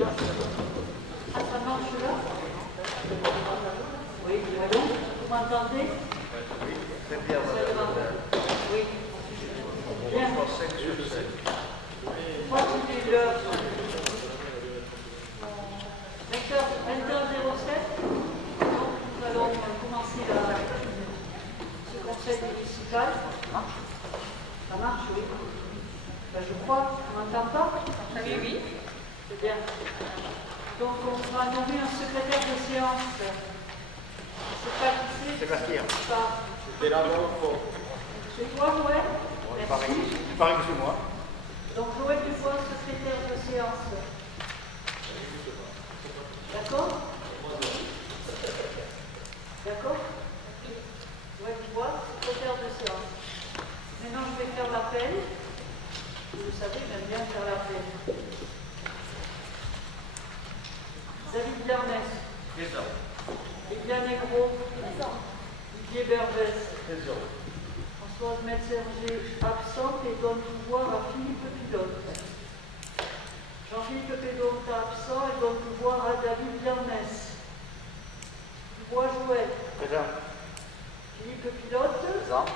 Ah, ça marche là? Oui, allô? Vous m'entendez? Oui, très bien, madame. Oui. Bien. 5 sur 7. Moi, c'était l'heure. 20h07. Donc, nous allons commencer ce conseil municipal. Ça marche, oui. Ben, je crois. On m'entend pas? Oui, oui. C'est bien. Donc, on va nommer un secrétaire de séance. C'est pas qui c'est? Sébastien. Pas. C'était là pour. C'est toi, Joël? Il Merci. paraît que c'est moi. Donc, Joël Dubois, secrétaire de séance. D'accord? D'accord? Joël Dubois, secrétaire de séance. Maintenant, je vais faire l'appel. Vous le savez, j'aime bien faire l'appel. David Bernès. Présent. Liliane Negro. Didier Berbès. Présent. Françoise Metz-Hergé, absente et donne pouvoir à Philippe Pilote. Jean-Philippe Pilote absent et donne pouvoir à David Bernès. Dubois Joël. Présent. Philippe Pilote. Présent.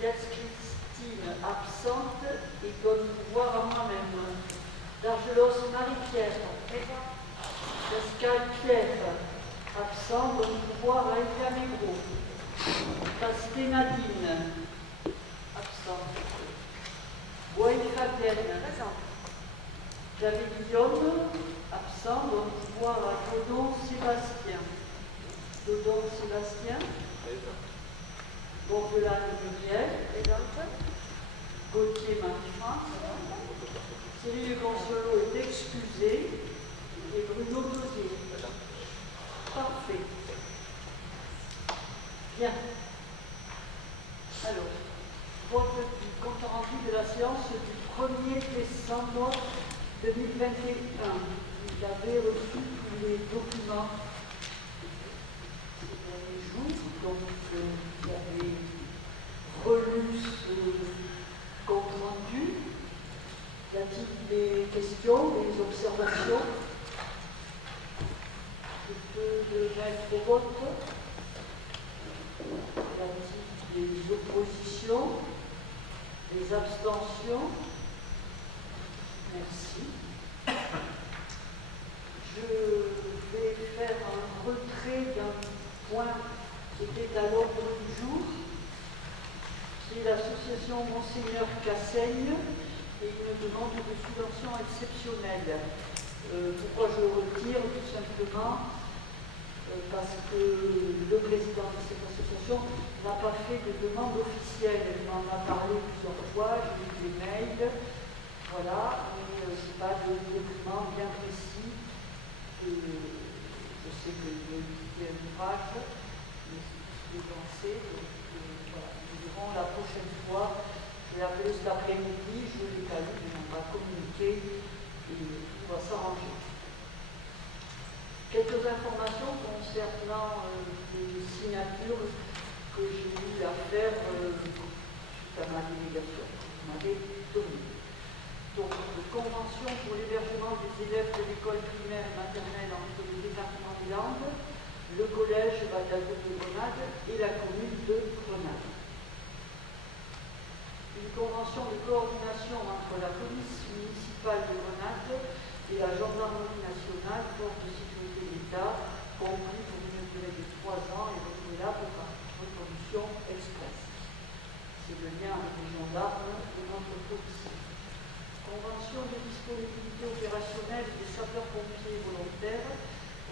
Pièce Christine absente et donne pouvoir à moi-même. D'Argelos Marie-Pierre. Pascal Pierre absent, donne pouvoir à Elia Negro. Pasté Nadine absent. Boy Fabienne. David Guillaume absent, donne pouvoir à Dodon Sébastien. Dodon Sébastien. Bourgelane Muriel. Gauthier Marie-France. Cyril Consuelo est excusé. Et Bruno Dosier. Parfait. Bien. Alors, vote du compte rendu de la séance du 1er décembre 2021. Vous avez reçu tous les documents ces derniers jours, donc vous avez relu ce compte rendu. Y a-t-il des questions, des observations? Je peux le mettre au vote. Y a-t-il des oppositions, des abstentions? Merci. Je vais faire un retrait d'un point qui était à l'ordre du jour, qui est l'association Monseigneur Cassaigne et une demande de subvention exceptionnelle. Pourquoi je le retire? Tout simplement parce que le président de cette association n'a pas fait de demande officielle. Il m'en a parlé plusieurs fois, j'ai eu des mails, voilà, mais ce n'est pas de document bien précis. Je sais que je vais éditer un ouvrage, mais c'est tout ce que j'en sais. Donc, voilà, nous verrons la prochaine fois. Je l'ai appelé cet après-midi, je l'ai calé, mais on va communiquer et tout va s'arranger. Quelques informations concernant les signatures que j'ai eu à faire suite à ma délégation que vous m'avez donnée. Donc, convention pour l'hébergement des élèves de l'école primaire et maternelle entre le département des Landes, le collège Val-d'Azur de Grenade et la commune de Grenade. Une convention de coordination entre la police municipale de Grenade et la gendarmerie nationale, force de sécurité de l'État, compris pour une durée de 3 ans et renouvelable par reconduction express. C'est le lien avec les gendarmes et notre police. Convention de disponibilité opérationnelle des sapeurs-pompiers volontaires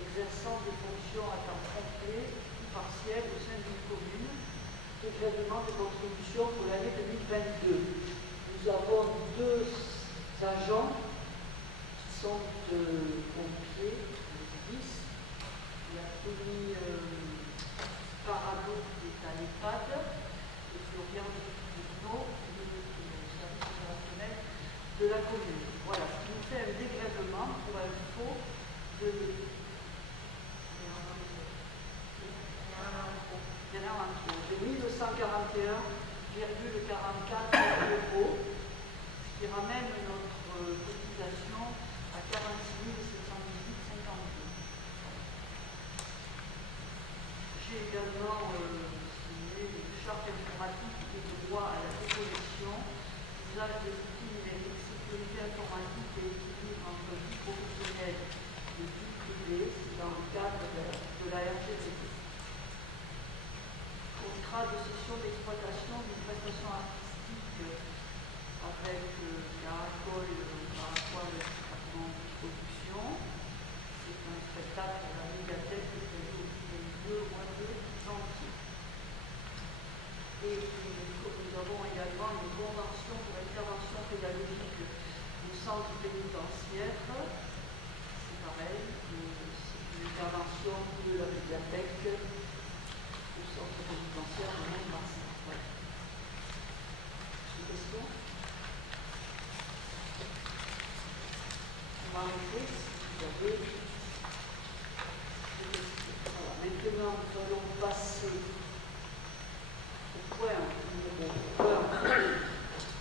exerçant des fonctions à temps complet ou partiel au sein d'une commune, dégrèvement de contribution pour l'année 2022. Nous avons 2 agents qui sont pompiers, les 10. Il y a Tony Parado qui est à l'EHPAD et Florian Ducno qui est au service opérationnel de la commune. Voilà, ce qui nous fait un dégrèvement pour un taux de 1141,44 €, ce qui ramène notre cotisation informatique et équilibre entre vie professionnelle et vie privée, c'est dans le cadre de la RGPD. Contrat de cession d'exploitation d'une prestation artistique avec Caracol, Caracol Département de production. C'est un spectacle à la médiathèque prévu au 2 janvier. Et nous avons également une convention pour intervention pédagogique au centre pénitentiaire. C'est pareil, c'est une intervention de la médiathèque au centre pénitentiaire de Mont-de-Marsan. Voilà. Une question? Marie-Chris, vous avez des questions. Voilà. Maintenant, nous allons passer au point numéro 1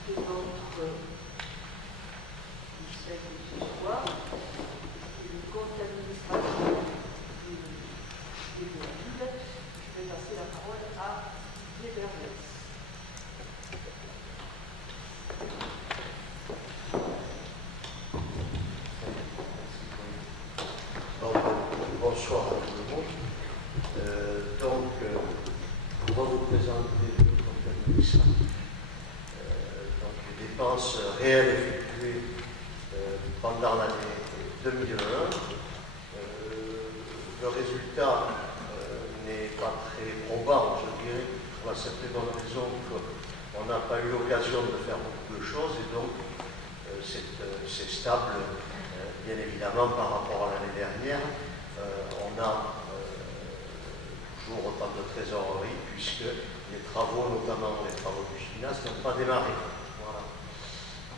de notre lycée de ce soir, qui est le compte administratif des villes. Je vais passer la parole à Didier Berlès. Bonsoir à tout le monde. On va vous présenter le compte administratif. Donc, les dépenses réelles effectuées pendant l'année 2001. Le résultat n'est pas très probant, je dirais, pour la simple et bonne raison qu'on n'a pas eu l'occasion de faire beaucoup de choses et donc c'est stable, bien évidemment, par rapport à l'année dernière. On a toujours autant de trésorerie puisque les travaux, notamment les travaux du gymnase, n'ont pas démarré. Voilà.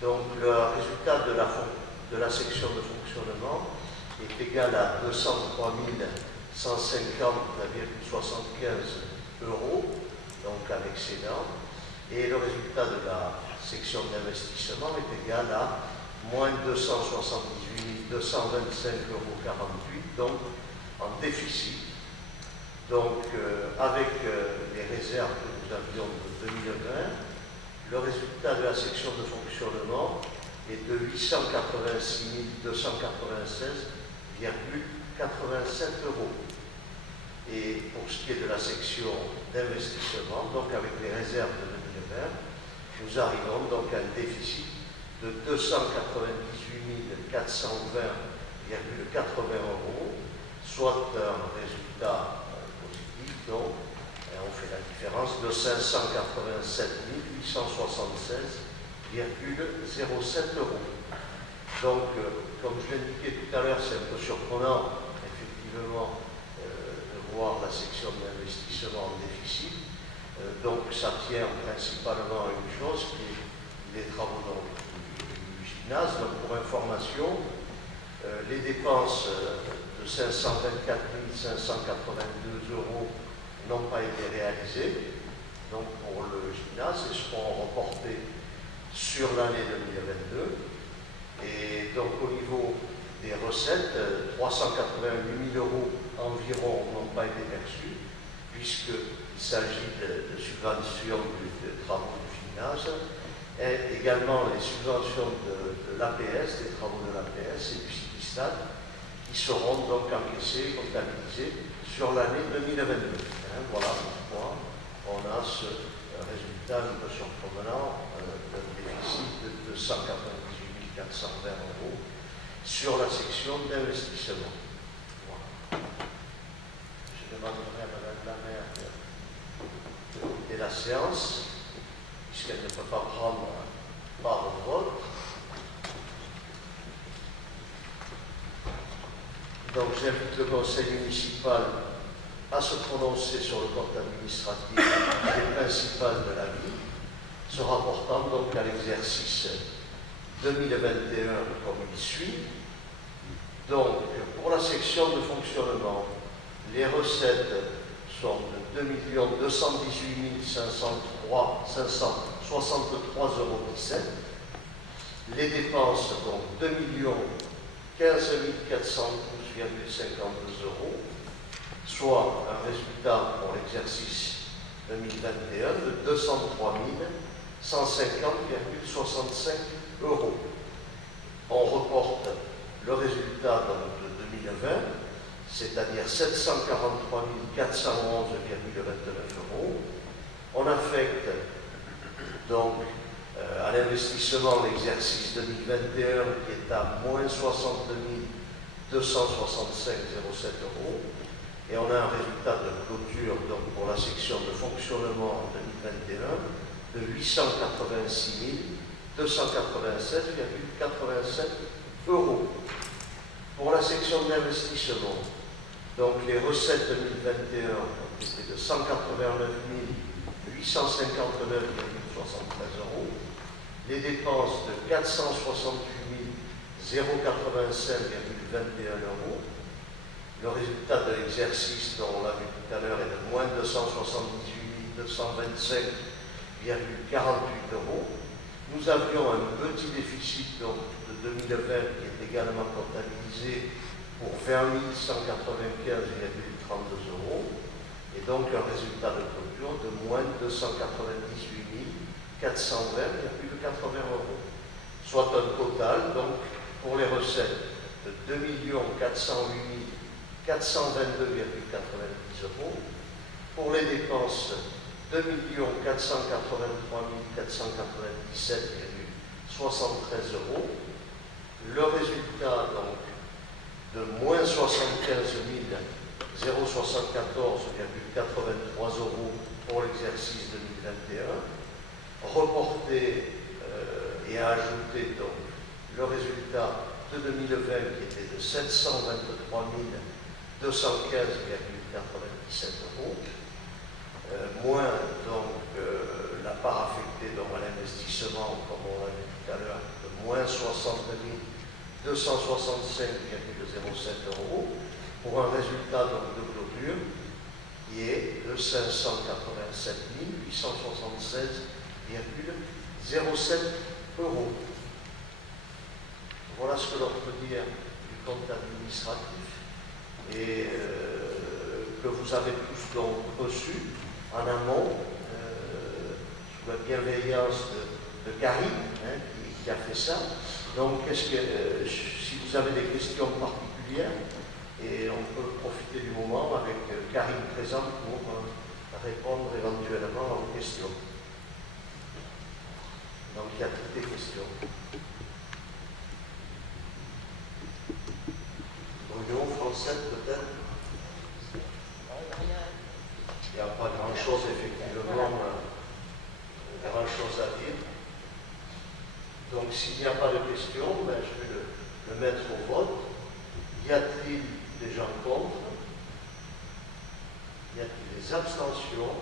Donc le résultat de la section de fonctionnement est égal à 203 150,75 €, donc un excédent, et le résultat de la section d'investissement est égal à moins 278 225,48 €, donc en déficit. Donc, avec les réserves que nous avions de 2020, le résultat de la section de fonctionnement est de 886 296,87 €. Et pour ce qui est de la section d'investissement, donc avec les réserves de 2020, nous arrivons donc à un déficit de 298 420,80 €, soit un résultat positif, donc on fait la différence de 587 876,07 €. Donc, comme je l'indiquais tout à l'heure, c'est un peu surprenant, effectivement, de voir la section d'investissement en déficit. Donc, ça tient principalement à une chose, qui est les travaux du gymnase. Donc, pour information, les dépenses de 524 582 € n'ont pas été réalisées, donc pour le gymnase, et seront reportées sur l'année 2022. Et donc au niveau des recettes, 388 000 € environ n'ont pas été perçus, puisqu'il s'agit de subventions de travaux du gymnase, et également les subventions de l'APS, des travaux de l'APS et du Citystade, qui seront donc encaissés, comptabilisés sur l'année 2022. Voilà pourquoi on a ce résultat un peu surprenant d'un déficit de 198 420 € sur la section d'investissement. Voilà. Je demanderai à Mme la maire de la séance, puisqu'elle ne peut pas prendre part au vote. Donc j'invite le conseil municipal à se prononcer sur le compte administratif et principal de la ville, se rapportant donc à l'exercice 2021 comme il suit. Donc pour la section de fonctionnement, les recettes sont de 2 218 563,17 €. Les dépenses, donc 2 15 412,52 €, soit un résultat pour l'exercice 2021 de 203 150,65 €. on reporte le résultat donc, de 2020, c'est-à-dire 743 411,29 euros. On affecte donc à l'investissement l'exercice 2021 qui est à moins 60 265,07 euros. Et on a un résultat de clôture donc, pour la section de fonctionnement en 2021 de 886 287,87 euros. Pour la section d'investissement, donc les recettes 2021 ont été de 189 859,73 euros, les dépenses de 468 085,21 euros. Le résultat de l'exercice, dont on l'a vu tout à l'heure, est de moins 278 225,48 euros. Nous avions un petit déficit donc, de 2020 qui est également comptabilisé pour 20 195,32 euros et donc un résultat de clôture de moins 298 420,80 euros, soit un total donc pour les recettes de 2 408 422,90 euros, pour les dépenses 2 483 497,73 euros. Le résultat donc de moins 75 074,83 euros pour l'exercice 2021, reporté et à ajouter donc le résultat de 2020 qui était de 723 215,97 euros, moins donc la part affectée donc, à l'investissement, comme on l'a vu tout à l'heure, de moins 60 265,07 euros, pour un résultat donc, de clôture qui est de 587 876,07 euros. Voilà ce que l'on peut dire du compte administratif et que vous avez tous donc reçu en amont sous la bienveillance de Karine qui a fait ça. Donc, si vous avez des questions particulières, et on peut profiter du moment avec Karine présente pour répondre éventuellement à vos questions. Donc, il y a toutes les questions. Bruno, Francette, peut-être? Il n'y a pas grand-chose, effectivement, grand-chose à dire. Donc, s'il n'y a pas de questions, ben, je vais le mettre au vote. Y a-t-il des gens contre? Y a-t-il des abstentions?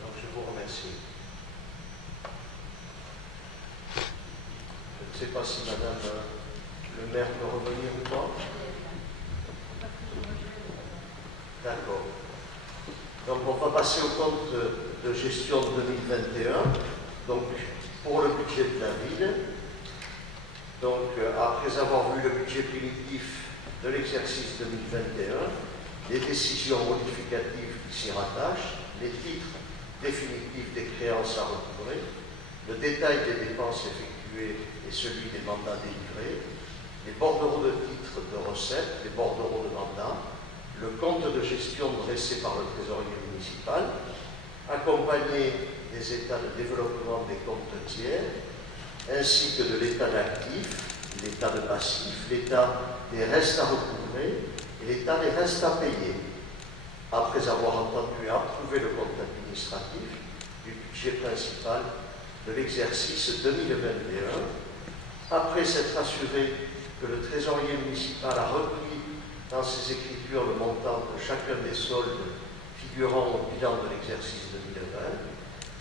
Donc, je vous remercie. Je ne sais pas si Madame le maire peut revenir ou pas. D'accord. Donc, on va passer au compte de gestion 2021. Donc, pour le budget de la ville, donc après avoir vu le budget primitif de l'exercice 2021, les décisions modificatives qui s'y rattachent, les titres définitifs des créances à recouvrer, le détail des dépenses effectuées et celui des mandats délivrés, les bordereaux de titres de recettes, les bordereaux de mandats, le compte de gestion dressé par le trésorier municipal, accompagné des états de développement des comptes tiers, ainsi que de l'état d'actifs, l'état de passifs, l'état des restes à recouvrer et l'état des restes à payer, après avoir entendu et approuvé le compte administratif du budget principal de l'exercice 2021, après s'être assuré que le trésorier municipal a repris dans ses écritures le montant de chacun des soldes figurant au bilan de l'exercice 2020,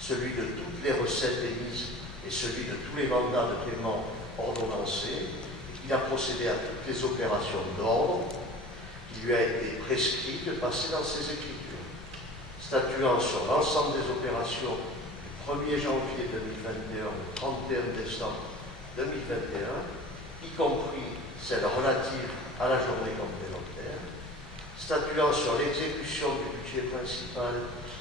celui de toutes les recettes émises et celui de tous les mandats de paiement ordonnancés, il a procédé à toutes les opérations d'ordre qui lui a été prescrit de passer dans ses écritures, statuant sur l'ensemble des opérations du 1er janvier 2021 au 31 décembre 2021, y compris celles relatives à la journée complémentaire, statuant sur l'exécution du budget principal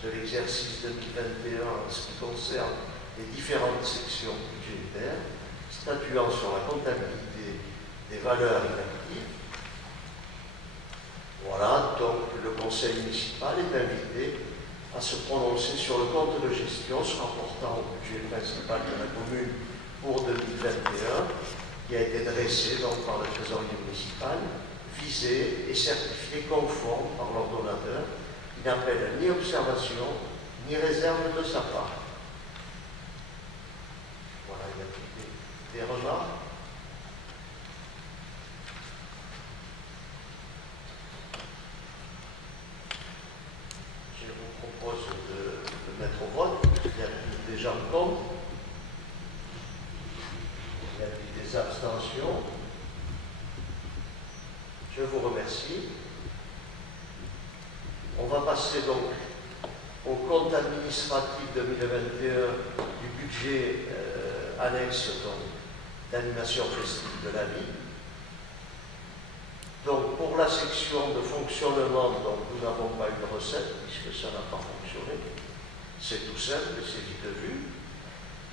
de l'exercice 2021 en ce qui concerne les différentes sections budgétaires, statuant sur la comptabilité des valeurs inactives. Voilà, donc le conseil municipal est invité à se prononcer sur le compte de gestion se rapportant au budget principal de la commune pour 2021, qui a été dressé donc par le trésorier municipal, visé et certifié conforme par l'ordonnateur, qui n'appelle ni observation ni réserve de sa part. Voilà, il y a des remarques. Je vous propose de mettre au vote. Il y a des gens contre. Il y a des abstentions. Je vous remercie. On va passer donc au compte administratif 2021 du budget annexe d'animation festive de la ville. Donc pour la section de fonctionnement, donc, nous n'avons pas eu de recette puisque ça n'a pas fonctionné. C'est tout simple, c'est vite vu.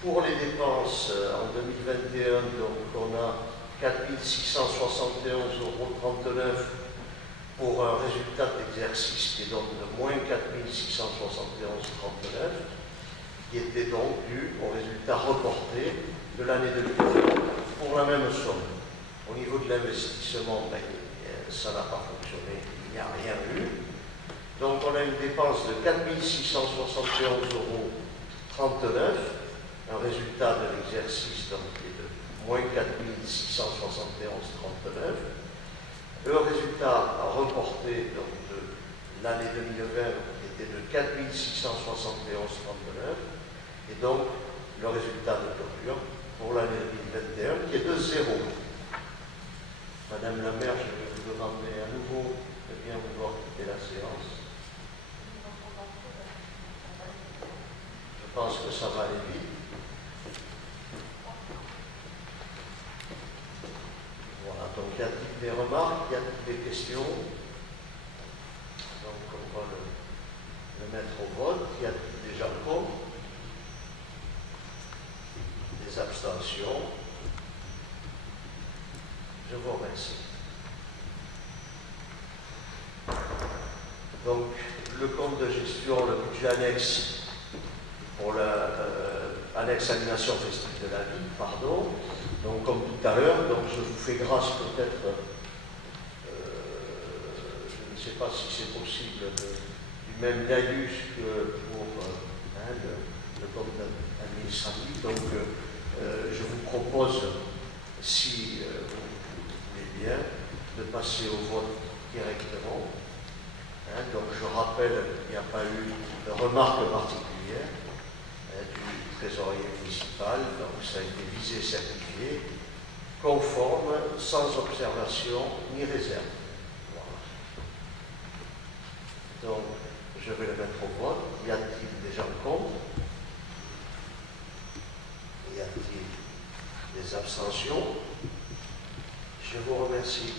Pour les dépenses en 2021, donc on a 4 671,39 € pour un résultat d'exercice qui est donc de moins 4 671,39 €, qui était donc dû au résultat reporté de l'année 2020 pour la même somme. Au niveau de l'investissement, ça n'a pas fonctionné, il n'y a rien eu. Donc on a une dépense de 4 671,39 €, un résultat de l'exercice donc, qui est de moins 4 671,39 €. Le résultat reporté donc, de l'année 2020 était de 4 671,39 €, et donc le résultat de clôture pour l'année 2021 qui est de 0. Madame la maire, je vais vous demander à nouveau de bien vouloir quitter la séance. Je pense que ça va aller vite. Voilà, donc y a-t-il des remarques, y a-t-il des questions? Donc on va le mettre au vote. Y a-t-il des gens contre? Des abstentions? Je vous remercie. Donc, le compte de gestion, le budget annexe pour l'annexe animation festive de la ville, pardon. Donc, comme tout à l'heure, donc je vous fais grâce peut-être, je ne sais pas si c'est possible, du même laïus que pour le compte administratif. Donc, je vous propose, si bien, de passer au vote directement. Donc je rappelle qu'il n'y a pas eu de remarque particulière du trésorier municipal, donc ça a été visé, certifié, conforme, sans observation ni réserve. Voilà. Donc je vais le mettre au vote. Y a-t-il des gens contre? Y a-t-il des abstentions? Je vous remercie.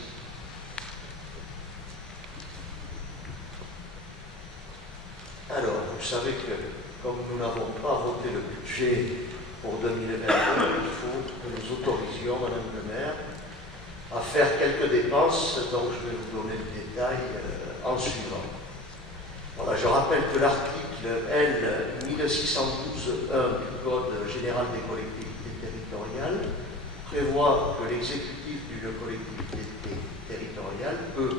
Alors, vous savez que comme nous n'avons pas voté le budget pour 2021, il faut que nous autorisions, Madame le maire, à faire quelques dépenses, donc je vais vous donner le détail en suivant. Voilà, je rappelle que l'article L 1612-1 du Code général des collectivités territoriales prévoit que l'exécutif d'une collectivité territoriale peut,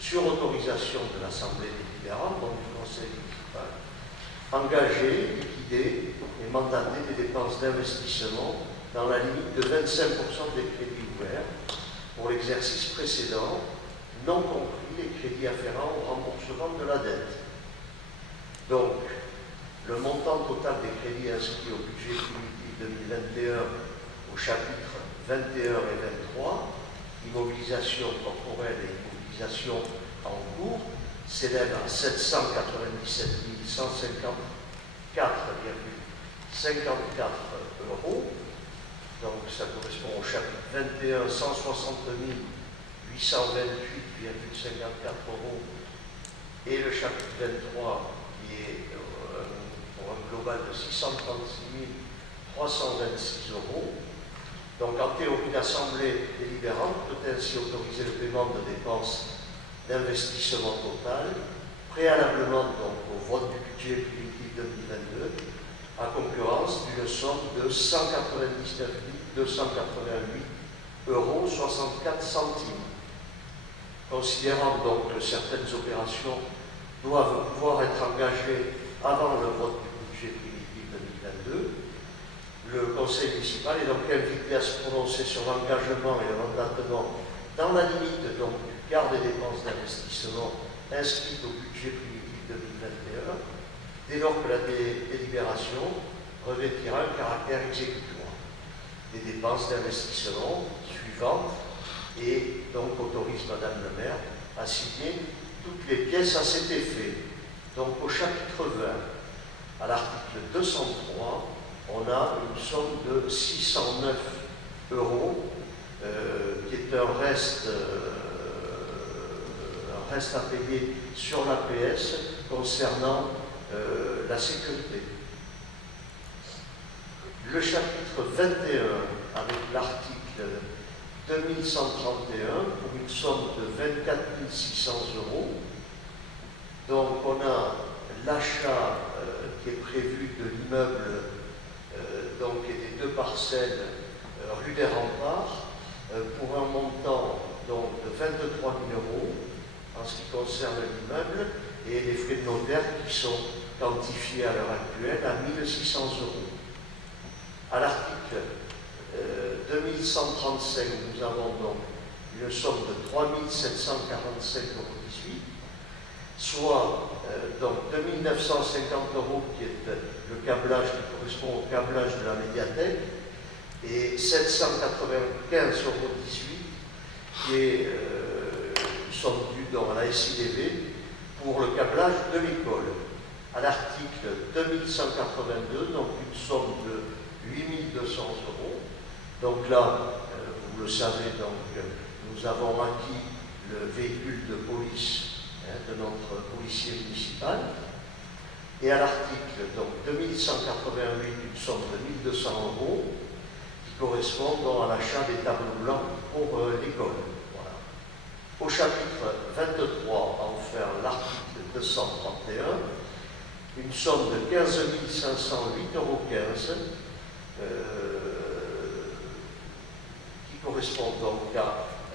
sur autorisation de l'Assemblée délibérante, donc du Conseil municipal, engager, liquider et mandater des dépenses d'investissement dans la limite de 25% des crédits ouverts pour l'exercice précédent, non compris les crédits afférents au remboursement de la dette. Donc, le montant total des crédits inscrits au budget primitif 2021 au chapitre 21 et 23, immobilisation corporelle et immobilisation en cours, s'élève à 797 154,54 €. Donc ça correspond au chapitre 21, 160 828,54 € et le chapitre 23 qui est pour un global de 636 326 €. Donc en théorie, l'Assemblée délibérante peut ainsi autoriser le paiement de dépenses d'investissement total, préalablement donc au vote du budget primitif 2022, à concurrence d'une somme de 199 288,64 €. Considérant donc que certaines opérations doivent pouvoir être engagées avant le vote du budget primitif 2022, le Conseil municipal est donc invité à se prononcer sur l'engagement et le mandatement dans la limite donc, du quart des dépenses d'investissement inscrites au budget primitif 2021, dès lors que la délibération revêtira un caractère exécutoire des dépenses d'investissement suivantes et donc autorise Madame le maire à signer toutes les pièces à cet effet. Donc au chapitre 20, à l'article 203, on a une somme de 609 €, qui est un reste à payer sur l'APS concernant la sécurité. Le chapitre 21, avec l'article 2131, pour une somme de 24 600 €. Donc on a l'achat qui est prévu de l'immeuble donc, et des 2 parcelles rue des Remparts pour un montant donc, de 23 000 € en ce qui concerne l'immeuble et les frais de notaire qui sont quantifiés à l'heure actuelle à 1 600 €. À l'article 2135, nous avons donc une somme de 3 745,18 €, soit donc 2 950 € qui est le câblage qui correspond au câblage de la médiathèque et 795,18 € qui est une somme due dans la SIDV pour le câblage de l'école. À l'article 2182, donc une somme de 8 200 €. Donc là, vous le savez, donc, nous avons acquis le véhicule de police de notre policier municipal. Et à l'article 2188, une somme de 1 200 € qui correspond donc à l'achat des tableaux blancs pour l'école. Voilà. Au chapitre 23, enfin l'article 231, une somme de 15 508,15 € qui correspond donc à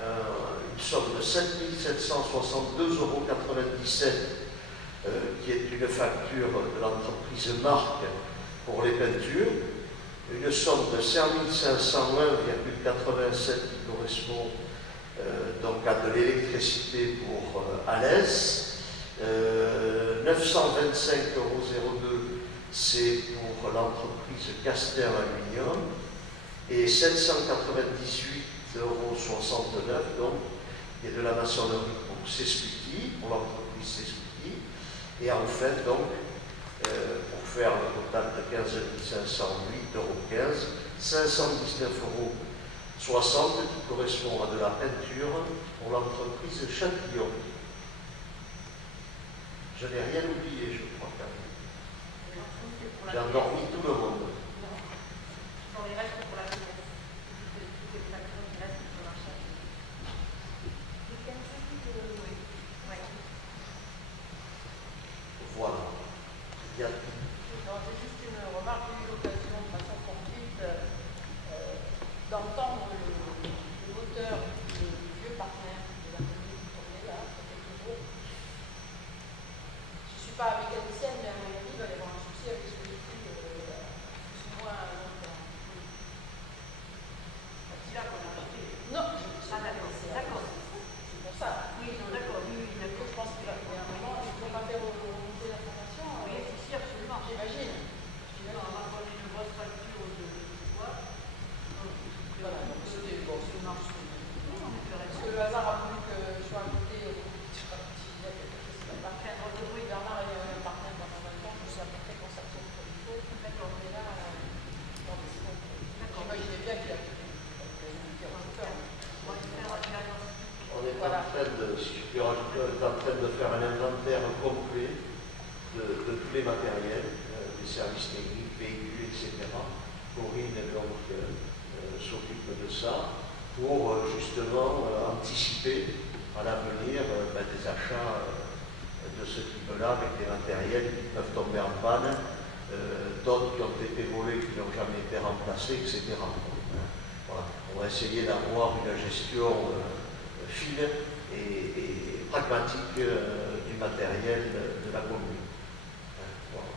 une somme de 7 762,97 € qui est une facture de l'entreprise Marc pour les peintures, une somme de 5 501,87 € qui correspond donc à de l'électricité pour Alès, 925,02 € c'est pour l'entreprise Caster Aluminium et 798,69 € donc qui est de la maçonnerie pour Sescuti, pour l'entreprise Sescuti. Et en fait, donc, pour faire le total de 15 508,15 €, 519,60 € qui correspond à de la peinture pour l'entreprise Châtillon. Je n'ai rien oublié, je crois. J'ai endormi tout le monde. Dans les restes pour la pièce. Toutes les factures qui restent sur la chaîne. Voilà. Il y a J'ai juste une remarque. J'ai eu l'occasion de façon fortuite d'entendre l'auteur du vieux partenaire de la commune qui tournait là, il y a quelques jours. Je ne suis pas mécanicienne, mais à mon avis, il va y avoir un souci avec ce véhicule plus ou moins longtemps. Celui-là qu'on a acheté. Non, d'accord. C'est pour ça. Oui, non, d'accord. Oui, d'accord. Je pense qu'il y a un moment, il ne faut pas faire remonter l'information. Oui, si, absolument. J'imagine. On va prendre une grosse facture de quoi. Voilà, donc c'était bon, c'est une marche. Parce que le hasard a voulu que je sois à côté. Il y a quelque chose qui va pas faire. Oui, Bernard est un partenaire pendant 20 ans, je me suis apporté quand ça tourne comme il faut. D'accord, mais là, j'imaginais bien qu'il a quitté. On est en train de, si je puis rajouter, on est en train de faire un inventaire complet de tous les matériels, des services techniques, véhicules, etc. Corinne donc s'occupe de ça pour justement anticiper à l'avenir des achats de ce type-là avec des matériels qui peuvent tomber en panne, d'autres qui ont été volés, qui n'ont jamais été remplacés, etc. Voilà. On va essayer d'avoir une gestion fine et pragmatique du matériel de la commune. Voilà.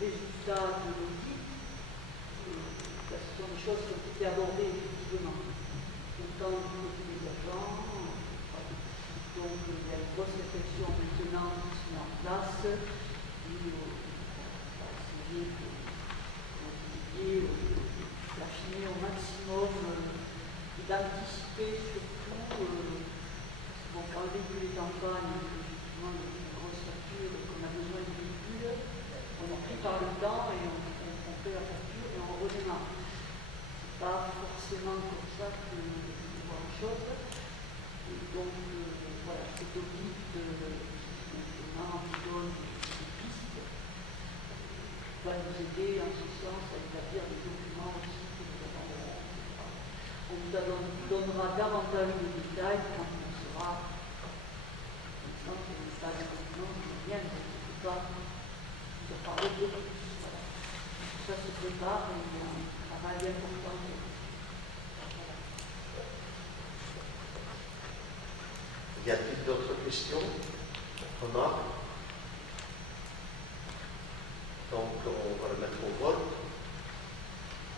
Résultat de l'audit, ce sont des choses qui ont été abordées effectivement, autant du côté des agents. Donc il y a une grosse réflexion maintenant qui se met en place et on va essayer d'affiner au maximum, d'anticiper surtout, quand le véhicule est en panne, effectivement il y a une grosse facture et qu'on a besoin de véhicule. On a pris par le temps et on fait la facture et on redémarre. Ce n'est pas forcément comme ça que je vois les choses. Et donc, voilà, cet audit maintenant nous donne des pistes va nous aider en ce sens à établir des documents aussi que nous avons. On nous donnera davantage de détails quand on sera. Par exemple, les stades de développement qui viennent, je ne sais pas. De parler de plus. Voilà. Ça se prépare et il y a un travail important. Y a-t-il d'autres questions, remarques? Donc on va le mettre au vote.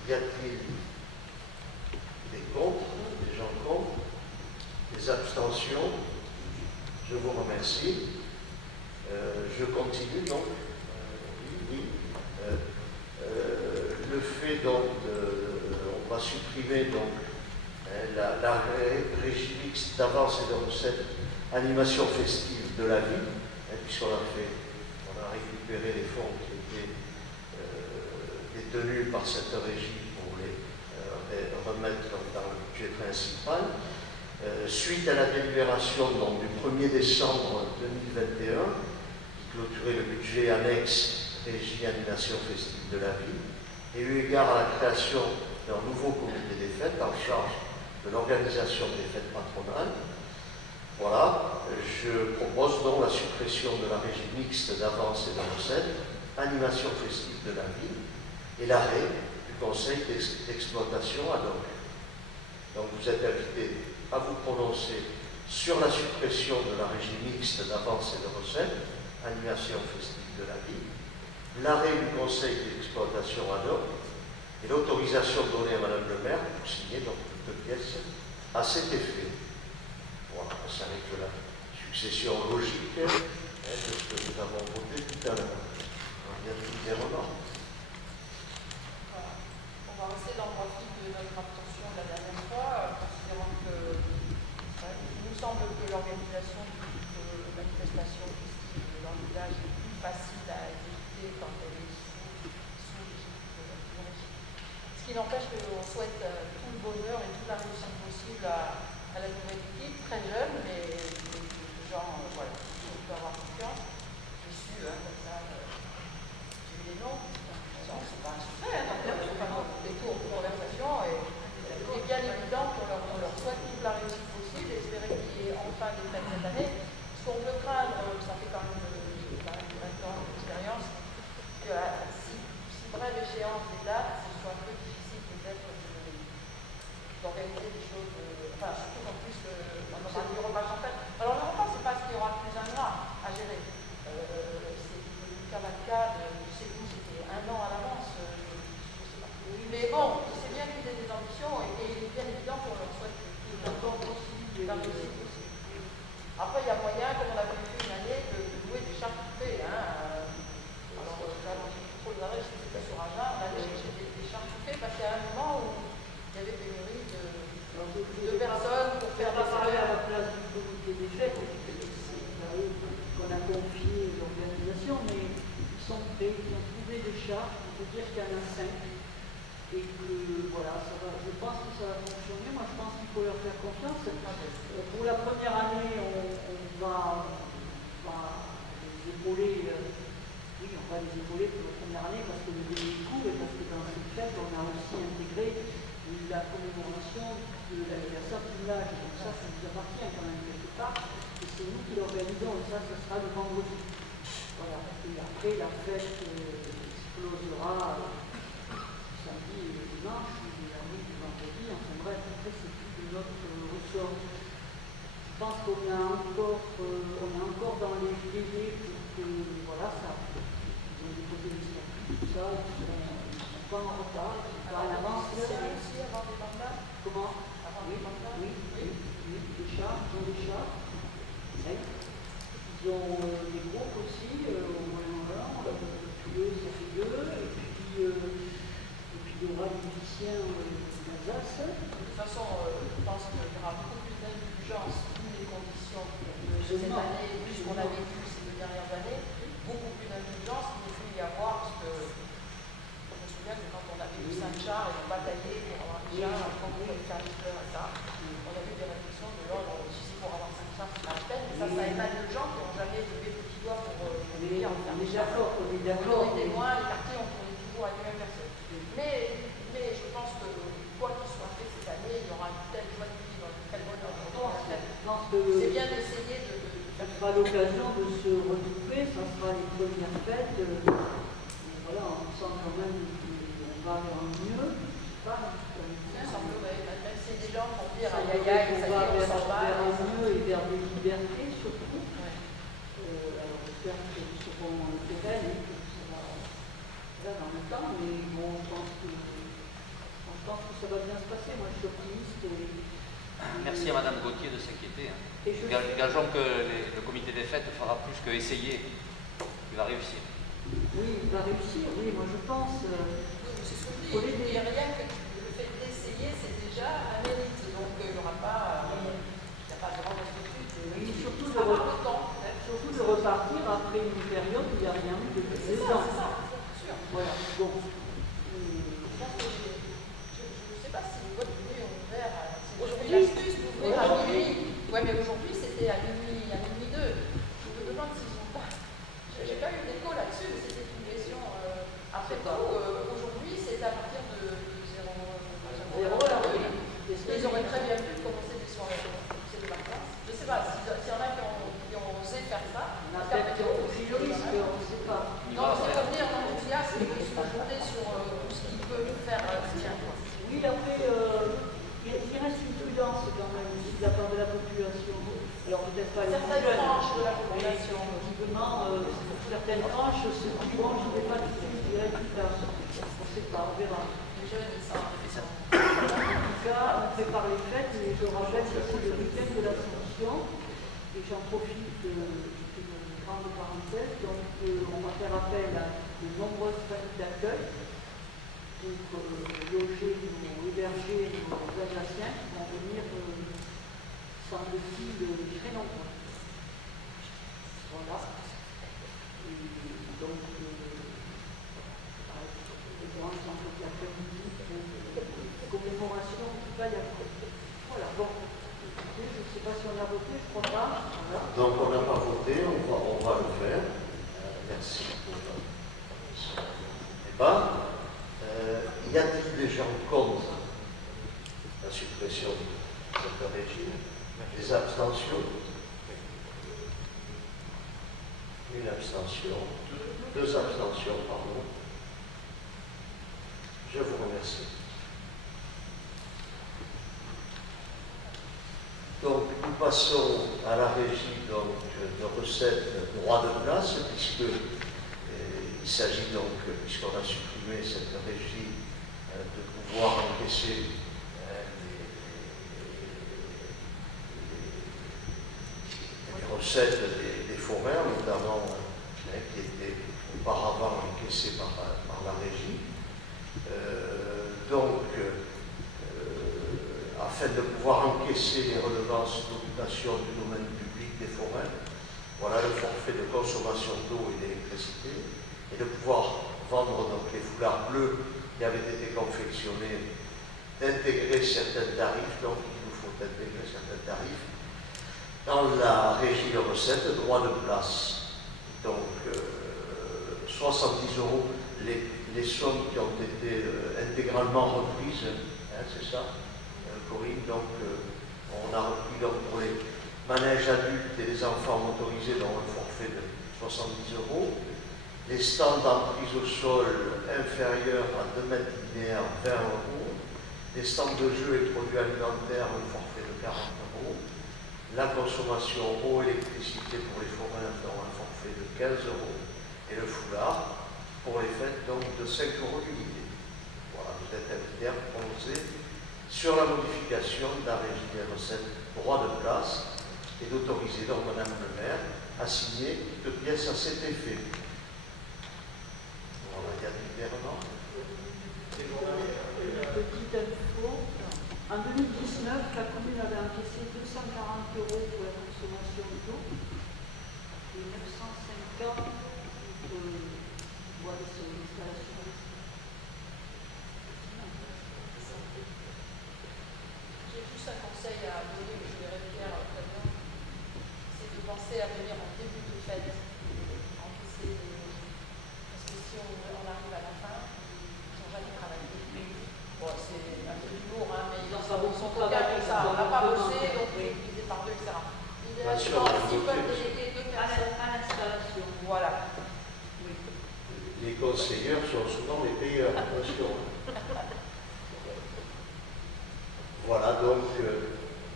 Y a-t-il des contre, des gens contre, des abstentions? Je vous remercie. Je continue donc. Oui. Le fait donc on va supprimer donc la régie mixte d'avance et de recette animation festive de la ville, puisqu'on on a récupéré les fonds qui étaient détenus par cette régie pour les remettre dans le budget principal. Suite à la délibération donc, du 1er décembre 2021, qui clôturait le budget annexe régie animation festive de la ville, et eu égard à la création d'un nouveau comité des fêtes en charge de l'organisation des fêtes patronales, voilà, je propose donc la suppression de la régie mixte d'avance et de recettes, animation festive de la ville, et l'arrêt du conseil d'exploitation ad hoc. Donc vous êtes invité à vous prononcer sur la suppression de la régie mixte d'avance et de recettes, animation festive de la ville, l'arrêt du conseil d'exploitation ad hoc et l'autorisation donnée à Madame le maire pour signer donc toute pièce à cet effet. Voilà, ça avec la succession logique de ce que nous avons voté tout à l'heure. Il y a toutes des remarques. On va rester dans le droit fil de notre abstention de la dernière fois, considérant que il nous semble que l'organisation d'une manifestation festive dans le village est plus facile à exécuter quand elle est sous l'égide de la régie. Ce qui n'empêche qu'on souhaite tout le bonheur et toute la réussite possible à la nouvelle équipe, très jeune, mais des gens, voilà, on peut avoir confiance. J'ai su, comme ça, j'ai eu les noms. Non, c'est pas un secret, des tours de conversation, et il est bien évident qu'on leur souhaite toute la réussite possible, et espérer qu'il y ait enfin des fêtes cette année. Ce qu'on peut craindre, ça fait quand même 20 ans d'expérience, que si bref l'échéance des dates, ce soit un peu difficile peut-être d'organiser des choses, surtout en plus on aura du repas champêtre. Alors le repas, c'est pas ce qu'il y aura plus un mois à gérer. C'est du cas par cas, chez vous c'était un an à l'avance, je sais pas. Mais bon, c'est bien qu'ils aient des ambitions et il est bien évident qu'on leur souhaite qu'il y ait encore possible. Après, il y a moyen, comme on avait fait une année, de louer des charcuteries. Alors là, j'ai trop les arrêts, j'étais sur Agen, on allait chercher des charcuteries parce qu'il y a un moment où il y avait pénurie de personnes pour faire des parler à la place du comité des fêtes, c'est là où on a confié l'organisation, mais ils sont prêts, ils ont trouvé des charges. peut dire qu'il y en a 5 et que voilà, ça va, je pense que ça va fonctionner. Moi, je pense qu'il faut leur faire confiance. Pour la première année, on va les épauler. Oui, on va les épauler pour la première année parce que le début est court et parce que dans cette fête, on a aussi intégré la commémoration de l'anniversaire du village. Donc ça nous appartient quand même quelque part. Et c'est nous qui l'organisons. Et ça sera le vendredi. Voilà. Et après, la fête explosera samedi et dimanche, ou la nuit du vendredi. Enfin bref, après, c'est tout de notre ressort. Je pense qu'on est encore dans les délais pour que, voilà, ça. Ils ont déposé les statuts, tout ça, ils sont pas en retard, ils sont pas en avance. C'est réussi avant des mandats? Comment? Avant des mandats? Oui, des chats, ils ont des chats. Ils ont des groupes aussi, au Moyen-Orient, tous deux, ça fait 2, et puis il y aura des musiciens d'Alsace. De toute façon, je pense qu'il y aura beaucoup plus d'indulgence vu les conditions de cette année, vu ce qu'on a vécu ces 2 dernières années, beaucoup plus d'indulgence qu'il faut y avoir, parce que je me souviens que quand on avait eu Saint-Charles, on bataillait pour avoir des chars, quand on avait fait un fleur et ça, on a eu des réflexions de l'ordre, si c'est pour avoir Saint-Charles, c'est pas la peine, mais ça émane de gens qui n'ont jamais levé le petit doigt pour dire en faire des chars. On est d'accord. On est témoins, les quartiers ont tourné toujours à les mêmes personnes. Mais je pense que quoi qu'il soit fait cette année, il y aura une telle joie de vivre, une telle bonne c'est bien d'essayer de ça sera l'occasion de se retrouver, ça sera les premières fêtes. Voilà, on sent quand même qu'on va vers un mieux. Je sais pas, ça semblerait, même si des gens vont dire on aïe aïe aïe, ça y va est, on s'en va. vers un mieux et vers des libertés surtout. Alors j'espère que ce seront pérennes et que ça va là dans le temps, mais bon, je pense que ça va bien se passer. Moi, je suis optimiste. Merci à Madame Gauthier de s'inquiéter. Gageons que le comité des fêtes fera plus que essayer. Il va réussir. Oui, il va réussir, oui, moi je pense. C'est ce que je dis, il n'y a rien que le fait d'essayer, c'est déjà un mérite. Donc il n'y aura pas, de grande inquiétude. Oui, surtout de repartir après une période où il n'y a rien eu depuis 2 ans. C'est ça, c'est sûr. Voilà, bon. Je pense que je ne sais pas si les boîtes de nuit ont ouvert. Aujourd'hui, Oui. l'astuce d'ouvrir à minuit. Oui, mais aujourd'hui, c'était à minuit 2. Je me demande s'ils n'ont pas. J'ai pas eu d'écho là-dessus, mais c'était une question. Après tout, aujourd'hui, c'est à partir de 0 heure. Ils auraient très bien pu commencer des soirées, c'est de vacances. Je ne sais pas, s'il y en a qui ont osé faire ça. On a peut-être aussi le risque, on ne sait pas. Non, c'est revenir en enthousiasme et se journée sur tout ce qui peut nous faire tiens. Oui, après, il reste une prudence quand même de la part de la population. Alors peut-être pas les Certaines tranches de la population. Effectivement, certaines tranches se disent bon, je ne vais pas tout de suite, je dirai plus tard. On ne sait pas, on verra. Les jeunes, ils savent. En tout cas, on prépare les fêtes, mais je rappelle que c'est le week-end de l'Ascension. Et j'en profite, je fais une grande parenthèse, donc on va faire appel à de nombreuses familles d'accueil pour loger ou héberger nos Alsaciens qui vont venir, semble-t-il, très nombreux. Voilà. Et donc, les grands sont l'après-midi pour commémoration, en tout cas, il y a voilà, bon. Je ne sais pas si on a voté, je crois pas. Voilà. Donc on n'a pas voté, on va le faire. Merci pour ce débat. Y a-t-il des gens contre la suppression de cette régime? Des abstentions? Une abstention. 2 abstentions, pardon. Je vous remercie. Donc, nous passons à la régie de recettes droit de place, puisque il s'agit donc, puisqu'on a supprimé cette régie, de pouvoir encaisser les recettes des forains, notamment qui étaient auparavant encaissées par la régie. Afin de pouvoir encaisser les redevances d'occupation du domaine public des forêts, voilà le forfait de consommation d'eau et d'électricité, et de pouvoir vendre donc les foulards bleus qui avaient été confectionnés, d'intégrer certains tarifs, donc il nous faut intégrer certains tarifs, dans la régie de recettes, droit de place. Donc 70 € les sommes qui ont été intégralement reprises, hein, c'est ça, Corinne, donc on a repris donc, pour les manèges adultes et les enfants motorisés dans un forfait de 70 €, les stands d'emprise au sol inférieurs à 2 mètres linéaires, 20 €, les stands de jeux et produits alimentaires, un forfait de 40 €, la consommation eau et électricité pour les forains dans un forfait de 15 €, et le foulard pour les fêtes donc de 5 € d'unité. Voilà, vous êtes invité à prononcer sur la modification de la régie des recettes droit de place et d'autoriser donc Madame le maire à signer toute pièce à cet effet. Voilà, il y a différemment. Petite info, en 2019, la commune avait encaissé 240 € pour la consommation d'eau et 950 pour boire sur l'installation. J'ai juste un conseil à donner, mais je vais répéter très bien, c'est de penser à venir en début de fête, encaisser parce que si on arrive à la fin, ils n'ont jamais travaillé. Bon, c'est un peu du lourd, hein, mais ils ont son travail comme ça. On n'a pas bossé, donc on est divisé par deux, etc. Idéalement, s'ils peuvent déléguer 2 personnes à l'installation. Voilà. Oui. Les conseillers sont souvent les payeurs, attention. Voilà, donc,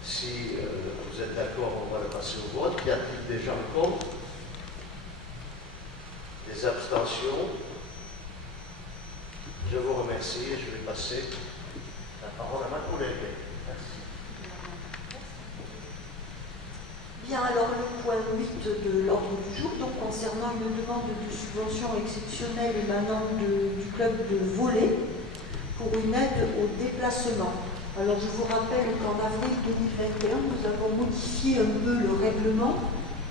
si vous êtes d'accord, on va le passer au vote. Y a-t-il des gens contre? Des abstentions? Je vous remercie et je vais passer la parole à ma collègue. Merci. Bien, alors le point 8 de l'ordre du jour, donc concernant une demande de subvention exceptionnelle émanant du club de volley pour une aide au déplacement. Alors je vous rappelle qu'en avril 2021, nous avons modifié un peu le règlement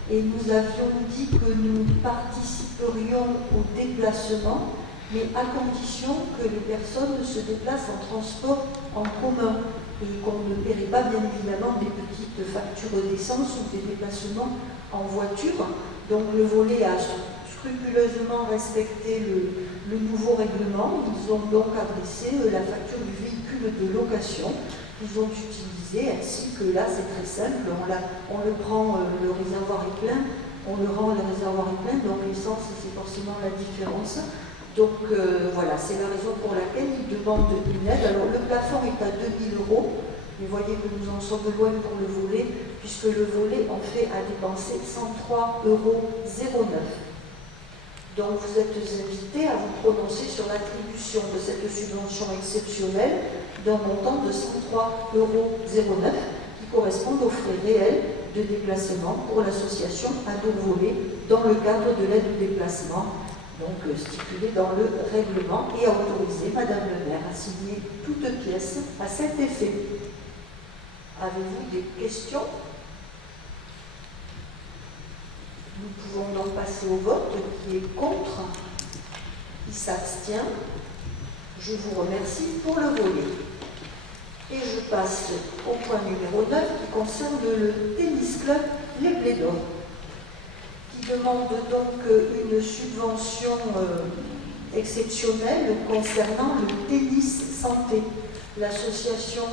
et nous avions dit que nous participerions au déplacement, mais à condition que les personnes se déplacent en transport en commun et qu'on ne paierait pas bien évidemment des petites factures d'essence ou des déplacements en voiture. Donc le volley a scrupuleusement respecté le nouveau règlement. Ils ont donc adressé la facture du véhicule de location. Ils ont utilisé, ainsi que là c'est très simple, on le prend, le réservoir est plein, on le rend, le réservoir est plein, donc l'essence c'est forcément la différence. Donc voilà, c'est la raison pour laquelle ils demandent une aide. Alors le plafond est à 2 000 €, mais voyez que nous en sommes loin pour le volley, puisque le volley en fait à dépenser 103,09 €. Donc vous êtes invités à vous prononcer sur l'attribution de cette subvention exceptionnelle d'un montant de 103,09 € qui correspondent aux frais réels de déplacement pour l'association Ado Volley dans le cadre de l'aide au déplacement, donc stipulé dans le règlement, et à autoriser Madame le maire à signer toute pièce à cet effet. Avez-vous des questions? Nous pouvons donc passer au vote. Qui est contre? Qui s'abstient? Je vous remercie pour le volet. Et je passe au point numéro 9 qui concerne le tennis club Les Blés d'Or, qui demande donc une subvention exceptionnelle concernant le tennis santé. L'association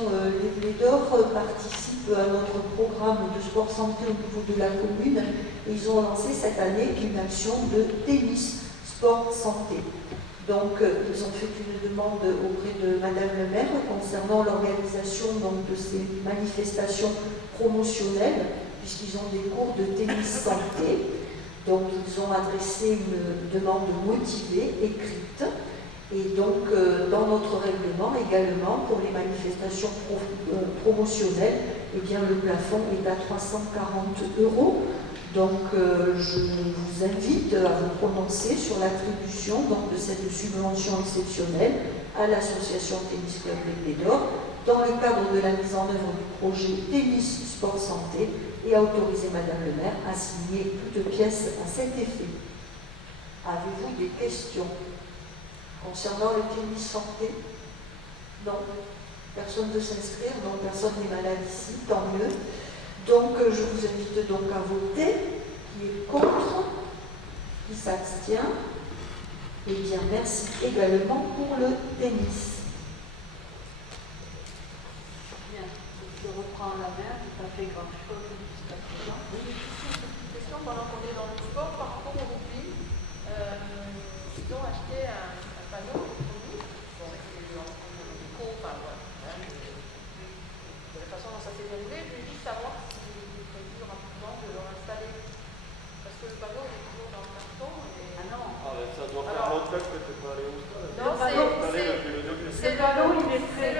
Les Blés d'Or participe à notre programme de sport santé au niveau de la commune et ils ont lancé cette année une action de tennis sport santé. Donc ils ont fait une demande auprès de Madame le maire concernant l'organisation de ces manifestations promotionnelles puisqu'ils ont des cours de tennis santé. Donc ils ont adressé une demande motivée, écrite. Et donc, dans notre règlement également, pour les manifestations promotionnelles, eh bien, le plafond est à 340 €. Donc, je vous invite à vous prononcer sur l'attribution de cette subvention exceptionnelle à l'association Tennis Club Les Blés d'Or dans le cadre de la mise en œuvre du projet Tennis Sport Santé et à autoriser Madame le maire à signer toute pièce à cet effet. Avez-vous des questions ? Concernant le tennis santé, non. Personne ne veut s'inscrire, donc personne n'est malade ici, tant mieux. Donc je vous invite donc à voter. Qui est contre? Qui s'abstient? Eh bien, merci également pour le tennis. Bien, je reprends la main, tu n'as fait grand-chose jusqu'à présent. Oui, juste une petite question pendant qu'on est dans le sport par rapport au rugby. Ils ont acheté un panneau électronique, bon, avec les échos, enfin voilà, de la façon dont ça s'est déroulé. Je voulais juste savoir si il est prévu rapidement de le réinstaller. Parce que le panneau est toujours dans le carton. Et... Ah non. Ça doit faire longtemps que tu n'es pas allé au stade. Non, c'est le panneau, il est prêt.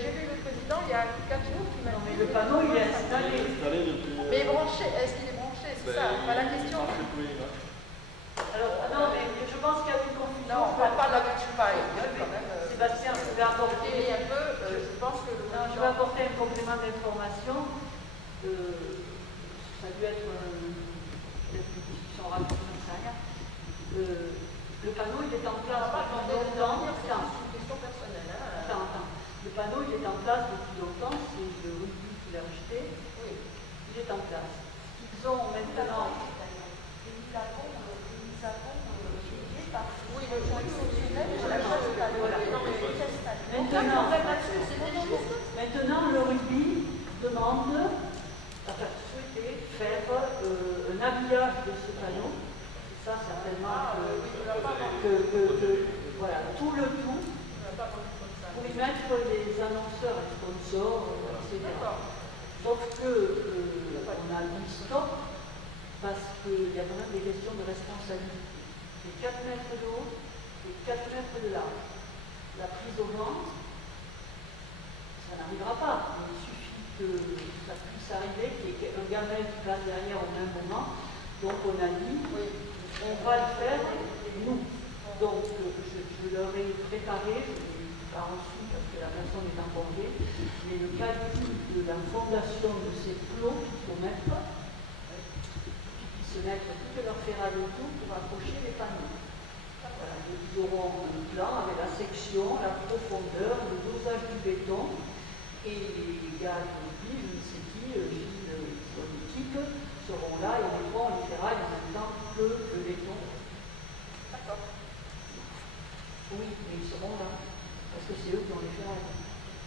J'ai vu le président il y a 4 jours qui m'a dit. Non, mais le panneau, il est installé. Mais branché, est-ce qu'il est branché? C'est ça, pas la question. Alors, non, mais je pense qu'il y a une confusion. Non, on ne parle pas de la culture pareil. Quand même. Sébastien, je vais apporter un peu, je pense que le je vais apporter un complément d'information. Ça a dû être une discussion rapide, ça rien. Le panneau, il est en place depuis longtemps. C'est une question personnelle. Attends. Le panneau, il est en place depuis longtemps. C'est le rugby qui l'a acheté. Oui. Il est en place. Ils ont maintenant. Oui, le jeu exceptionnel, je la Maintenant, le rugby demande, souhaitait faire un habillage de ce panneau. Ça, certainement voilà, tout le tout pour y mettre les annonceurs et sponsors, etc. Sauf que on a dit stop parce qu'il y a quand même des questions de responsabilité. C'est 4 mètres de haut et 4 mètres de large. La prise au vent, ça n'arrivera pas. Il suffit que ça puisse arriver, qu'il y ait un gamin qui passe derrière au même moment. Donc on a dit, on va le faire, nous. Donc je leur ai préparé, je ne l'ai pas reçu parce que la personne est en congé, mais le calcul de la fondation de ces plots qu'il faut mettre, se mettre toutes leurs ferrailles autour pour accrocher les panneaux. Voilà, ils auront un plan avec la section, la profondeur, le dosage du béton, et les gars de rugby, je ne sais qui, Gilles, son équipe, seront là et mettront les ferrailles en même temps que le béton. D'accord. Oui, mais ils seront là, parce que c'est eux qui ont les ferrailles.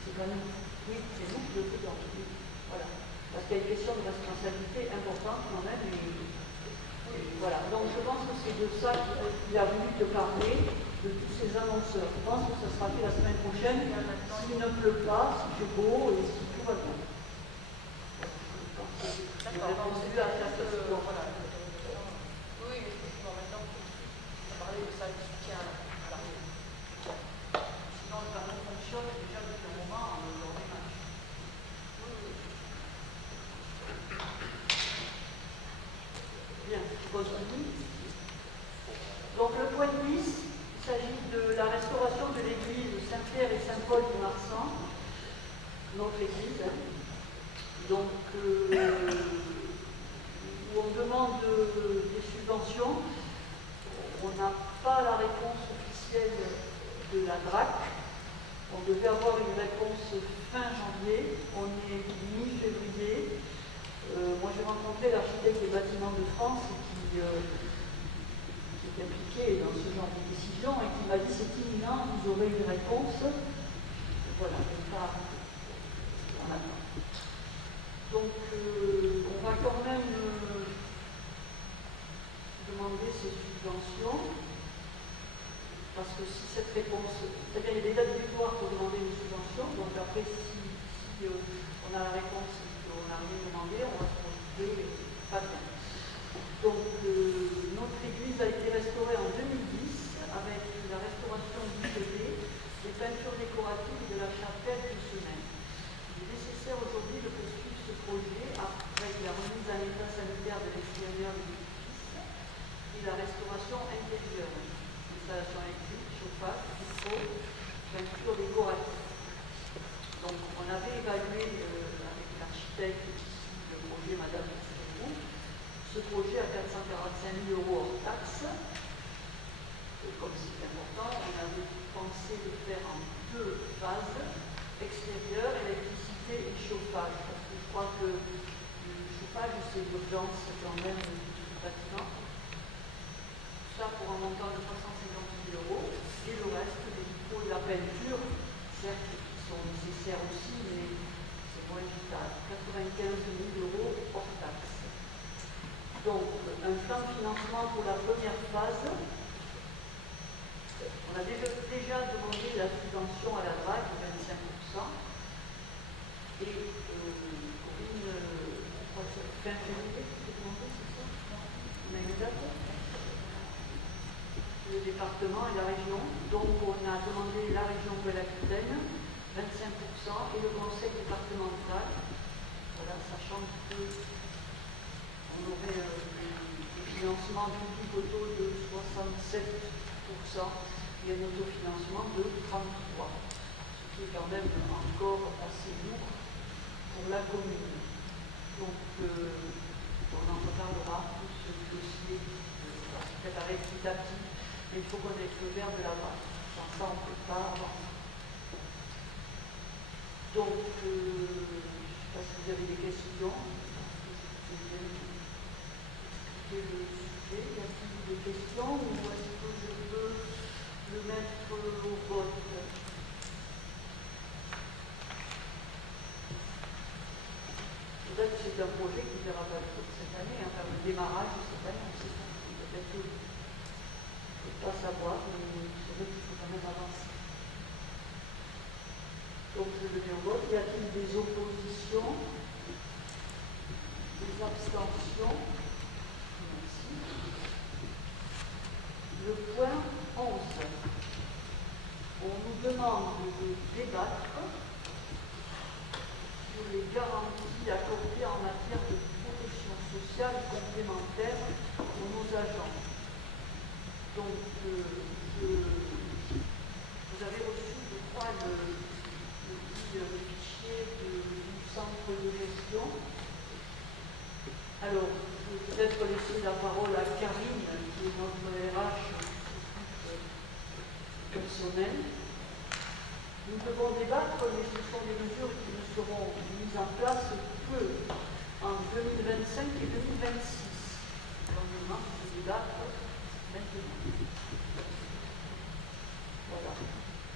C'est pas nous. Oui, c'est nous qui le faisons. Oui. Voilà. Parce qu'il y a une question de responsabilité importante quand même. Voilà, donc je pense que c'est de ça qu'il a voulu te parler, de tous ces annonceurs. Je pense que ça sera fait la semaine prochaine, s'il ne pleut pas, si c'est beau et si tout va bien. J'ai répondu à ta question. Oui, effectivement, maintenant, on a parlé de ça, du soutien à l'armée. Sinon, le panneau fonctionne déjà depuis un moment lors des matchs. Bien, je continue. Donc le point 10, il s'agit de la restauration de l'église Saint-Pierre et Saint-Paul de Marsan, notre église. Donc, où on demande des subventions. On n'a pas la réponse officielle de la DRAC. On devait avoir une réponse fin janvier. On est mi-février. Moi, j'ai rencontré l'architecte des bâtiments de France qui est impliqué dans ce genre de décision et qui m'a dit c'est imminent, vous aurez une réponse. Voilà, ça on attend. Donc, on va quand même demander ces subventions parce que si cette réponse, c'est-à-dire il y a des dates butoirs pour demander une subvention, donc après si on a la réponse et qu'on n'a rien demandé, on va se retrouver pas bien. Donc notre église a été restaurée en 2010 avec la restauration du chevet, des peintures décoratives et de la chapelle de semaine. Il est nécessaire aujourd'hui de poursuivre ce projet après la remise à l'état sanitaire de l'extérieur de l'édifice et la restauration intérieure, installation électrique, chauffage, vitraux, peinture décorative. Donc on avait évalué avec l'architecte ici le projet Madame Castelou, ce projet à 445 000 € hors taxes. Et comme c'est important, on avait pensé le faire en 2 phases, extérieur, électricité et chauffage. Parce que je crois que le chauffage, c'est l'urgence quand même du bâtiment. Ça pour un montant de 350 000 €. Et le reste, les vitraux et la peinture, certes, qui sont nécessaires aussi, mais c'est moins vital. 95 000 € hors taxe. Donc, un plan de financement pour la première phase. On a déjà demandé la subvention à la drague de 25%. Et Corinne, je crois que c'est fin février, c'est demandé, c'est ça? On a une date? Le département et la région. Donc, on a demandé la région de l'Aquitaine, 25%, et le conseil départemental. Voilà, sachant qu'on aurait des financements publics au taux de 67%. Et un autofinancement de 33%, ce qui est quand même encore assez lourd pour la commune. Donc, on en reparlera tout ce dossier va se préparer petit à petit, mais il faut connaître le vert de la vache. Sans ça, on ne peut pas avancer. Donc, je ne sais pas si vous avez des questions. Je vais bien expliquer le sujet. Y a-t-il des questions ou est-ce que je peux le mettre au vote? Peut-être que c'est un projet qui verra pas le jour cette année, enfin le démarrage de cette année, on sait pas. Peut-être que je ne peux pas savoir, mais c'est vrai qu'il faut quand même avancer. Donc je le mets au vote. Y a-t-il des oppositions? Des abstentions? Merci. Le point 11. On nous demande de débattre sur les garanties accordées en matière de protection sociale complémentaire pour nos agents. Donc, vous avez reçu, je crois, le fichier du centre de gestion. Alors, je vais peut-être laisser la parole à Karine, qui est notre RH personnel. Nous devons débattre, mais ce sont des mesures qui ne seront mises en place que en 2025 et 2026. Donc, on demande de débattre maintenant. Voilà.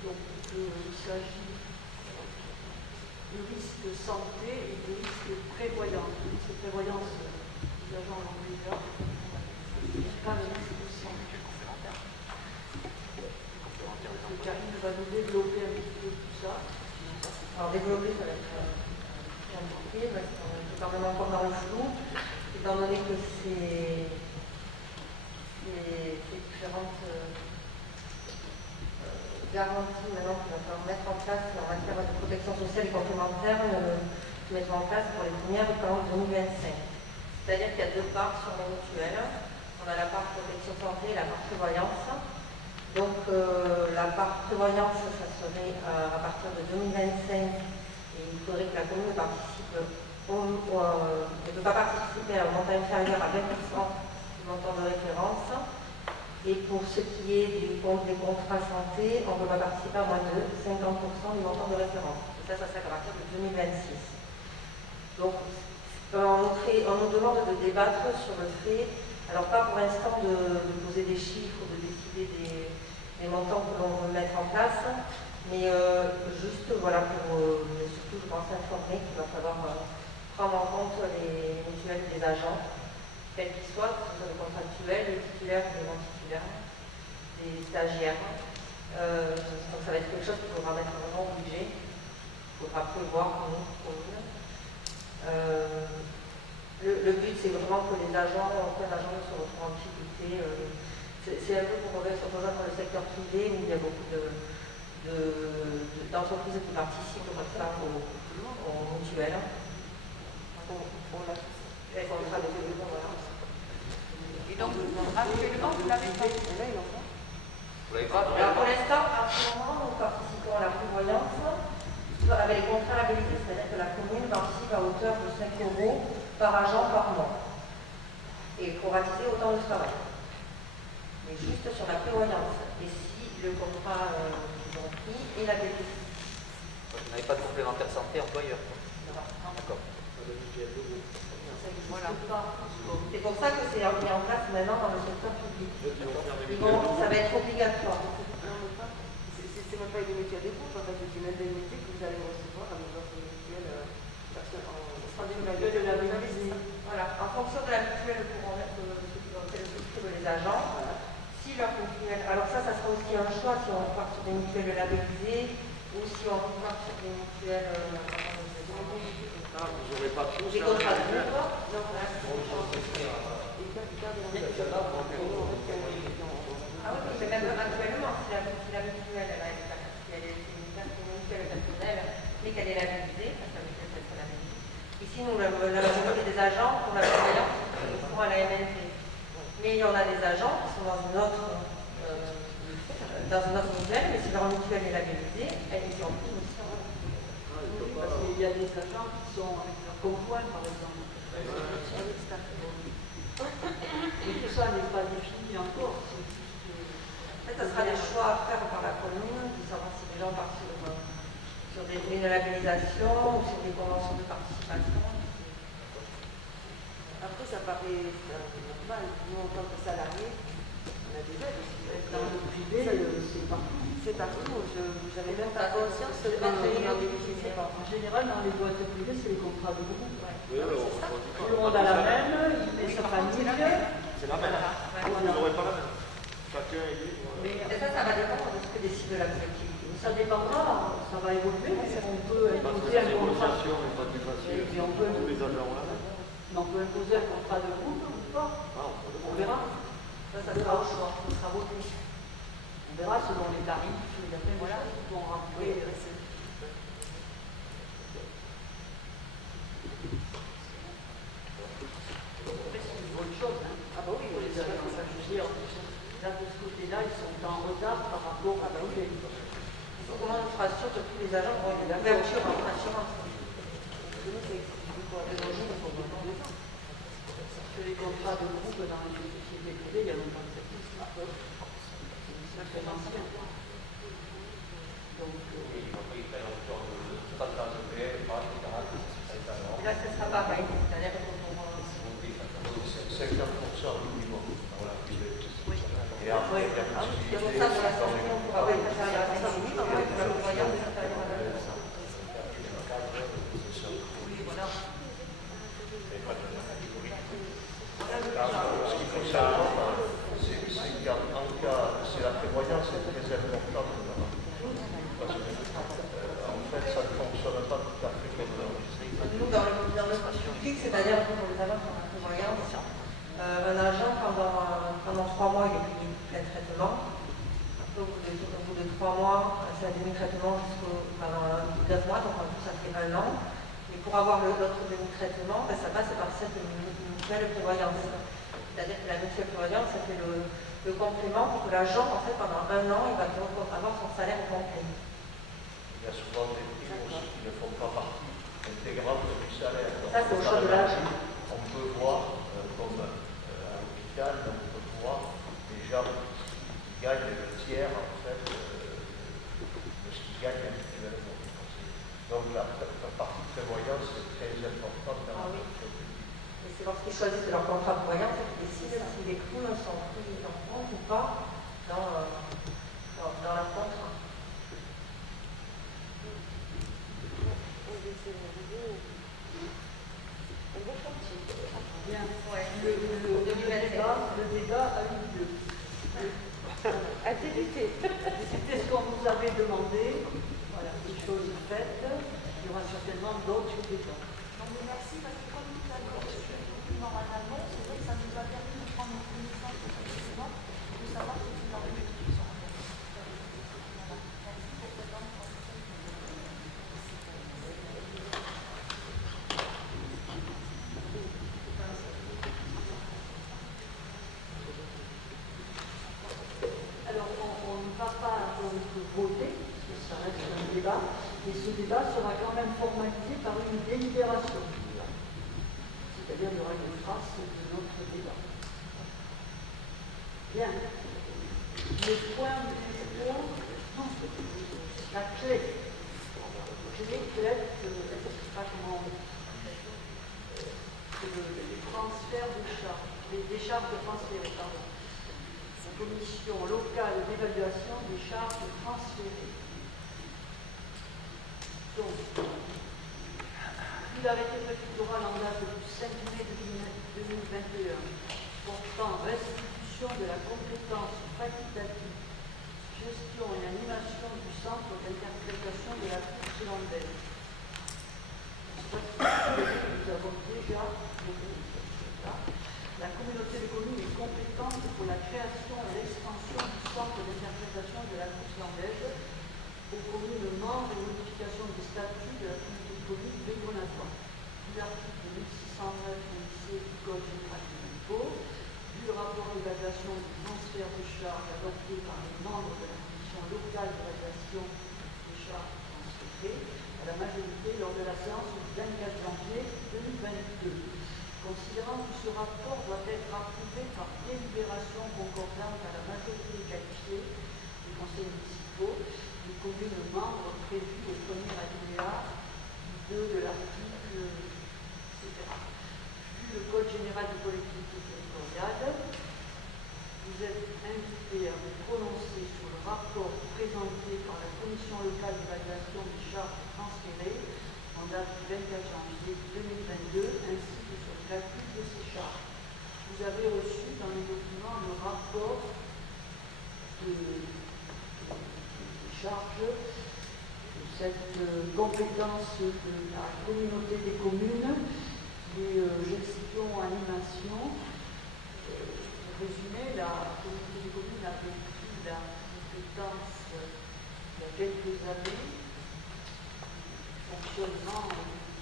Donc, il s'agit de risque santé et de risque prévoyance. Le risque prévoyance, les agents l'ont déjà. Pas le risque santé. Karine va nous développer un petit peu tout ça. Alors développer, ça va être compliqué, parce qu'on est quand même encore dans le flou, étant donné que ces différentes garanties maintenant qu'il va falloir mettre en place en matière de protection sociale et complémentaire, se mettront en place pour les premières en 2025. C'est-à-dire qu'il y a 2 parts sur les mutuelles. On a la part protection santé et la part prévoyance. Donc la part prévoyance, ça serait à partir de 2025, et il faudrait que la commune participe, ne peut pas participer à un montant inférieur à 20% du montant de référence. Et pour ce qui est des contrats santé, on ne peut pas participer à moins de 50% du montant de référence. Et ça serait à partir de 2026. Donc on nous demande de débattre sur le fait, alors pas pour l'instant de poser des chiffres ou de décider des montants que l'on veut mettre en place, mais juste voilà pour surtout je pense informer qu'il va falloir prendre en compte les mutuelles des agents, quels qu'ils soient, que ce soit les contractuels, les titulaires, les non-titulaires, les stagiaires. Donc ça va être quelque chose qu'il faudra mettre vraiment au budget, il faudra prévoir pour nous, commune. Le but c'est vraiment que les agents, aucun agent ne se retrouve en difficulté. C'est un peu pour rejoindre le secteur privé où il y a beaucoup d'entreprises qui participent comme ça aux mutuelles. Les contrats de développement, voilà. Et donc, actuellement, vous l'avez pas. Alors pour l'instant, à ce moment, nous participons à la prévoyance avec les contrats labellisés, c'est-à-dire que la commune participe à hauteur de 5 € par agent par mois et proratisé autant de travail. Mais juste sur la prévoyance. Et si le contrat compris, et la BPC. Vous n'avez pas de complémentaire santé employeur. D'accord. Voilà. C'est pour ça que c'est mis en place maintenant dans le secteur public. Ça va être obligatoire. C'est même pas une mutuelle d'écoute, en fait, c'est une indemnité que vous allez recevoir avec votre mutuelle Voilà. En fonction de la mutuelle pour les agents, si leur mutuelle. Alors ça sera aussi un choix si on part sur des mutuelles labellisées ou si on part sur des mutuelles. Vous n'aurez pas tous des contrats de groupe. Ah oui, mais même actuellement, si la mutuelle elle est une mutuelle personnelle, mais qu'elle est labellisée, parce que la mutuelle peut être labellisée. Ici, nous, la majorité des agents pour la surveillance, ils sont à la MNP. Mais il y en a des agents qui sont dans une autre mutuelle, mais si leur mutuelle est labellisée, elles y sont plus aussi. Parce qu'il y a des agents qui sont avec leur conjoint, par exemple. Et tout ça n'est pas défini encore. En fait, ça sera des choix à faire par la commune, de savoir si les gens partent sur une labellisation ou sur des conventions de participation. Après, ça paraît normal. Nous, en tant que salariés, on a des aides aussi. Dans le privé, c'est partout. C'est partout. J'avais même pas conscience de mettre les bénéficiaires. En général, dans les boîtes privées, c'est les contrats de groupe. Oui, alors, Tout le monde a la même, il met sa famille. c'est la même. Vous n'aurez pas la même. Chacun est libre. Et ça va dépendre de ce que décide la collectivité. Ça dépendra, ça va évoluer. On peut imposer un contrat. Mais on peut Tous les agents là. on peut imposer un contrat de groupe ou pas. On verra. Ça sera au choix, ça sera voté. On verra selon les tarifs, il y a plein de choses qui vont rentrer. C'est une bonne chose. Ah bah oui, les agents, ça je veux dire, là de ce côté-là, ils sont en retard par rapport à l'objet. Comment on fera sûr que tous les agents auront une couverture en assurance? Que les contrats de groupe dans les sociétés privées, il y a longtemps que ça existe. C'est ça très ancien. Donc, Et là, ce sera pareil, c'est-à-dire que pour 50% minimum dans la privée. Et après, il y a pour ça, possibilité pour la santé, on pourra pas faire la santé, pour la voyance, c'est à dire Ce qu'il faut savoir, c'est qu'en cas, c'est la prévoyance est très importante là-bas. Parce que, en fait, ça ne fonctionne pas tout à fait comme nous, dans le public, c'est-à-dire pour les agents qui ont la prévoyance, un agent, pendant 3 mois, il est payé plein traitement. Après, au bout de 3 mois, c'est un demi-traitement pendant 9 mois, donc en tout, ça fait 1 an. Mais pour avoir l'autre demi-traitement, ça passe par cette mutuelle prévoyance. C'est-à-dire que la mutuelle prévoyance, ça fait le complément pour que l'agent, en fait, pendant 1 an, il va avoir son salaire complet. Il y a souvent des primes aussi qui ne font pas partie intégrante du salaire. Donc, ça, c'est au choix de l'agent. On peut voir, comme à l'hôpital, on peut voir des gens qui gagnent le tiers, en fait, de ce qu'ils gagnent individuellement. Donc, la partie prévoyance est très importante dans la fonction publique. Et c'est lorsqu'ils choisissent leur contrat de prévoyance qu'ils décident si les primes sont prises en compte ou pas dans leur contrat. bien. Ouais. Le débat a eu lieu. A débuté. C'était ce qu'on nous avait demandé. Voilà, une chose faite. Il y aura certainement d'autres débats. Merci parce que comme tout à l'heure, normalement, c'est vrai que ça nous a permis de prendre connaissance effectivement, de savoir ce qu'il en est de tout ça. Merci pour cette Alors, on ne va pas donc voter, parce que ça reste un débat, mais ce débat sera quand même formalisé par une délibération. C'est-à-dire qu'il y aura une trace de notre débat. Bien. Le point 12. la clé. Je dis clé, je ne sais pas comment les transferts de charges, des charges transférées, pardon. La commission locale d'évaluation des charges transférées. Donc, vu l'arrêté préfectoral en date du 5 mai 2021 portant restitution de la compétence facultative, gestion et animation du centre d'interprétation de la course landaise. Nous avons déjà la communauté de communes est compétente pour la création et l'extension du centre d'interprétation de la course landaise aux communes membres et modification des statuts de la communauté de communes de Grenatois. L'article 1609 du Code général des impôts, du rapport d'évaluation du transfert de charges adopté par les membres de la commission locale d'évaluation des charges transférées à la majorité lors de la séance du 24 janvier 2022. Considérant que ce rapport doit être approuvé par délibération concordante à la majorité qualifiée des conseils municipaux, des communes membres prévues au premier alinéa 2 de l'article, etc. Vu le Code général des collectivités territoriales, vous êtes invité à vous prononcer sur le rapport présenté par la commission locale d'évaluation des charges transférées en date du 24 janvier 2022, ainsi que sur le calcul de ces charges. Vous avez reçu dans les documents le rapport des charges de cette compétence de la communauté des communes, les gestions, animation. Résumé, la communauté des communes avait pris la compétence il y a quelques années, fonctionnement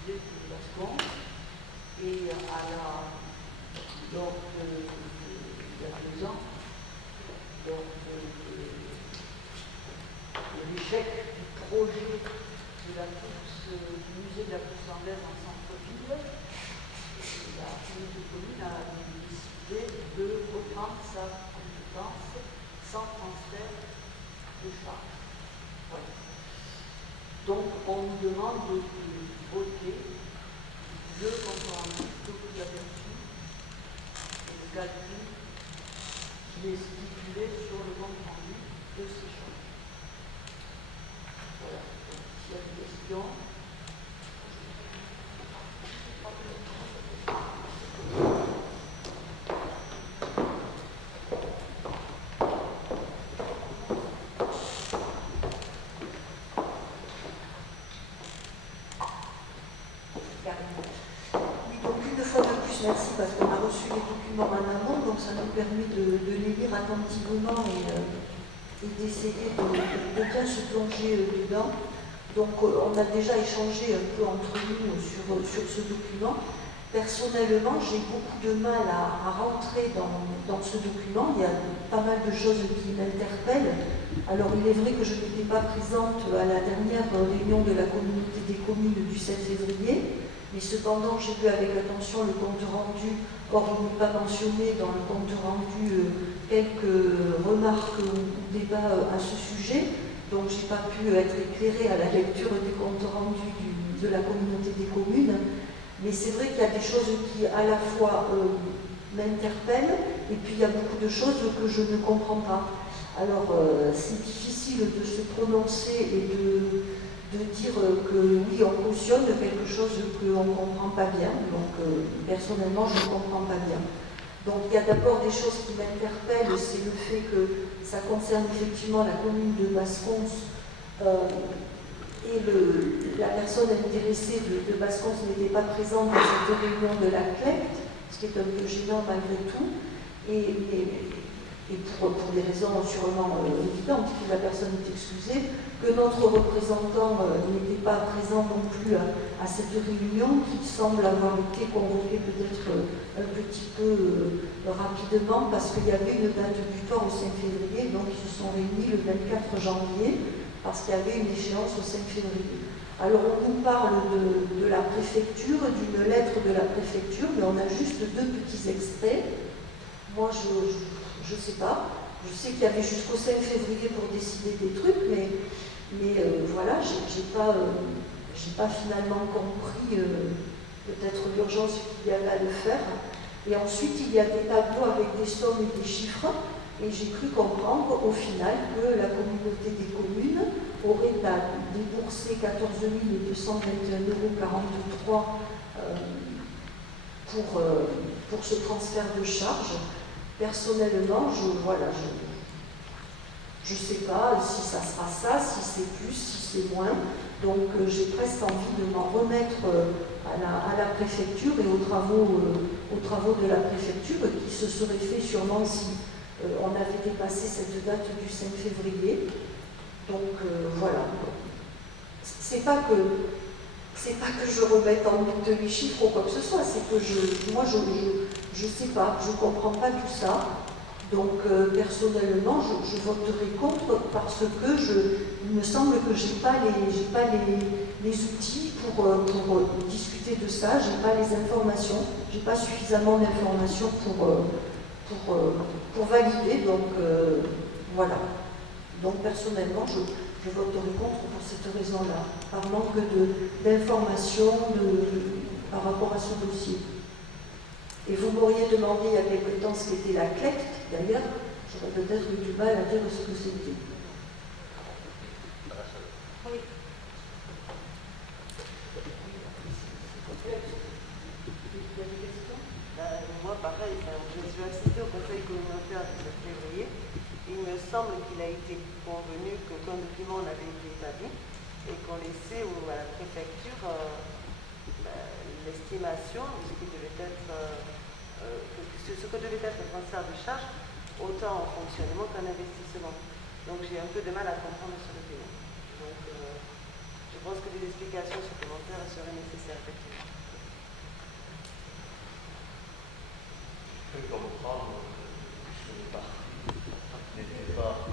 de Gascon, et lors de, il y a 2 ans, lors de l'échec du projet de la course, du musée de la course landaise en centre-ville, la communauté commune a décidé de reprendre sa compétence sans transfert de charge. Voilà. Donc, on nous demande de voter le compte rendu que vous avez reçu et le calcul qui est stipulé sur le compte rendu de ces charges. Voilà. Donc, s'il y a des questions. Merci parce qu'on a reçu les documents en amont, donc ça nous permet de les lire attentivement et d'essayer de bien se plonger dedans. Donc on a déjà échangé un peu entre nous sur ce document. Personnellement, j'ai beaucoup de mal à rentrer dans ce document. Il y a pas mal de choses qui m'interpellent. Alors il est vrai que je n'étais pas présente à la dernière réunion de la communauté des communes du 7 février. Mais cependant, j'ai lu avec attention le compte rendu. Or, il n'est pas mentionné dans le compte rendu quelques remarques ou débats à ce sujet. Donc, je n'ai pas pu être éclairée à la lecture des comptes rendus de la communauté des communes. Mais c'est vrai qu'il y a des choses qui, à la fois, m'interpellent, et puis il y a beaucoup de choses que je ne comprends pas. Alors, c'est difficile de se prononcer et de dire que oui, on cautionne quelque chose qu'on ne comprend pas bien. Donc, personnellement, je ne comprends pas bien. Donc, il y a d'abord des choses qui m'interpellent, c'est le fait que ça concerne effectivement la commune de Mascons et la personne intéressée de Mascons n'était pas présente à cette réunion de la CLECT, ce qui est un peu gênant malgré tout. Et pour des raisons sûrement évidentes, que la personne est excusée, que notre représentant n'était pas présent non plus à cette réunion, qui semble avoir été convoquée peut-être un petit peu rapidement, parce qu'il y avait une date butoir au 5 février, donc ils se sont réunis le 24 janvier, parce qu'il y avait une échéance au 5 février. Alors on nous parle de la préfecture, d'une lettre de la préfecture, mais on a juste 2 petits extraits. Moi, je ne sais pas. Je sais qu'il y avait jusqu'au 5 février pour décider des trucs, mais Mais voilà, j'ai pas finalement compris peut-être l'urgence qu'il y avait à le faire. Et ensuite, il y a des tableaux avec des sommes et des chiffres, et j'ai cru comprendre au final que la communauté des communes aurait à débourser 14 221,43 € pour ce transfert de charge. Personnellement, je ne sais pas si ça sera ça, si c'est plus, si c'est moins. Donc j'ai presque envie de m'en remettre à la préfecture et aux travaux de la préfecture qui se seraient faits sûrement si on avait dépassé cette date du 5 février. Donc voilà. C'est pas que je remette en doute les chiffres ou quoi que ce soit, c'est que moi je sais pas, je comprends pas tout ça. Donc personnellement, je voterai contre parce que il me semble que j'ai pas les outils pour discuter de ça, j'ai pas les informations, j'ai pas suffisamment d'informations pour valider. Donc voilà. Donc personnellement, je voterai contre pour cette raison-là, par manque d'informations par rapport à ce dossier. Et vous m'auriez demandé il y a quelque temps ce qu'était la CLEC, d'ailleurs, j'aurais peut-être eu du mal à dire ce que c'était. Oui. Moi, pareil, je suis assistée au conseil communautaire de 7 février. Il me semble qu'il a été convenu qu'aucun document n'avait été établi et qu'on laissait à la préfecture l'estimation de ce qui devait être le transfert de charge, autant en fonctionnement qu'en investissement. Donc j'ai un peu de mal à comprendre ce document. Donc je pense que des explications supplémentaires seraient nécessaires, effectivement. Je peux comprendre que les parties n'étaient pas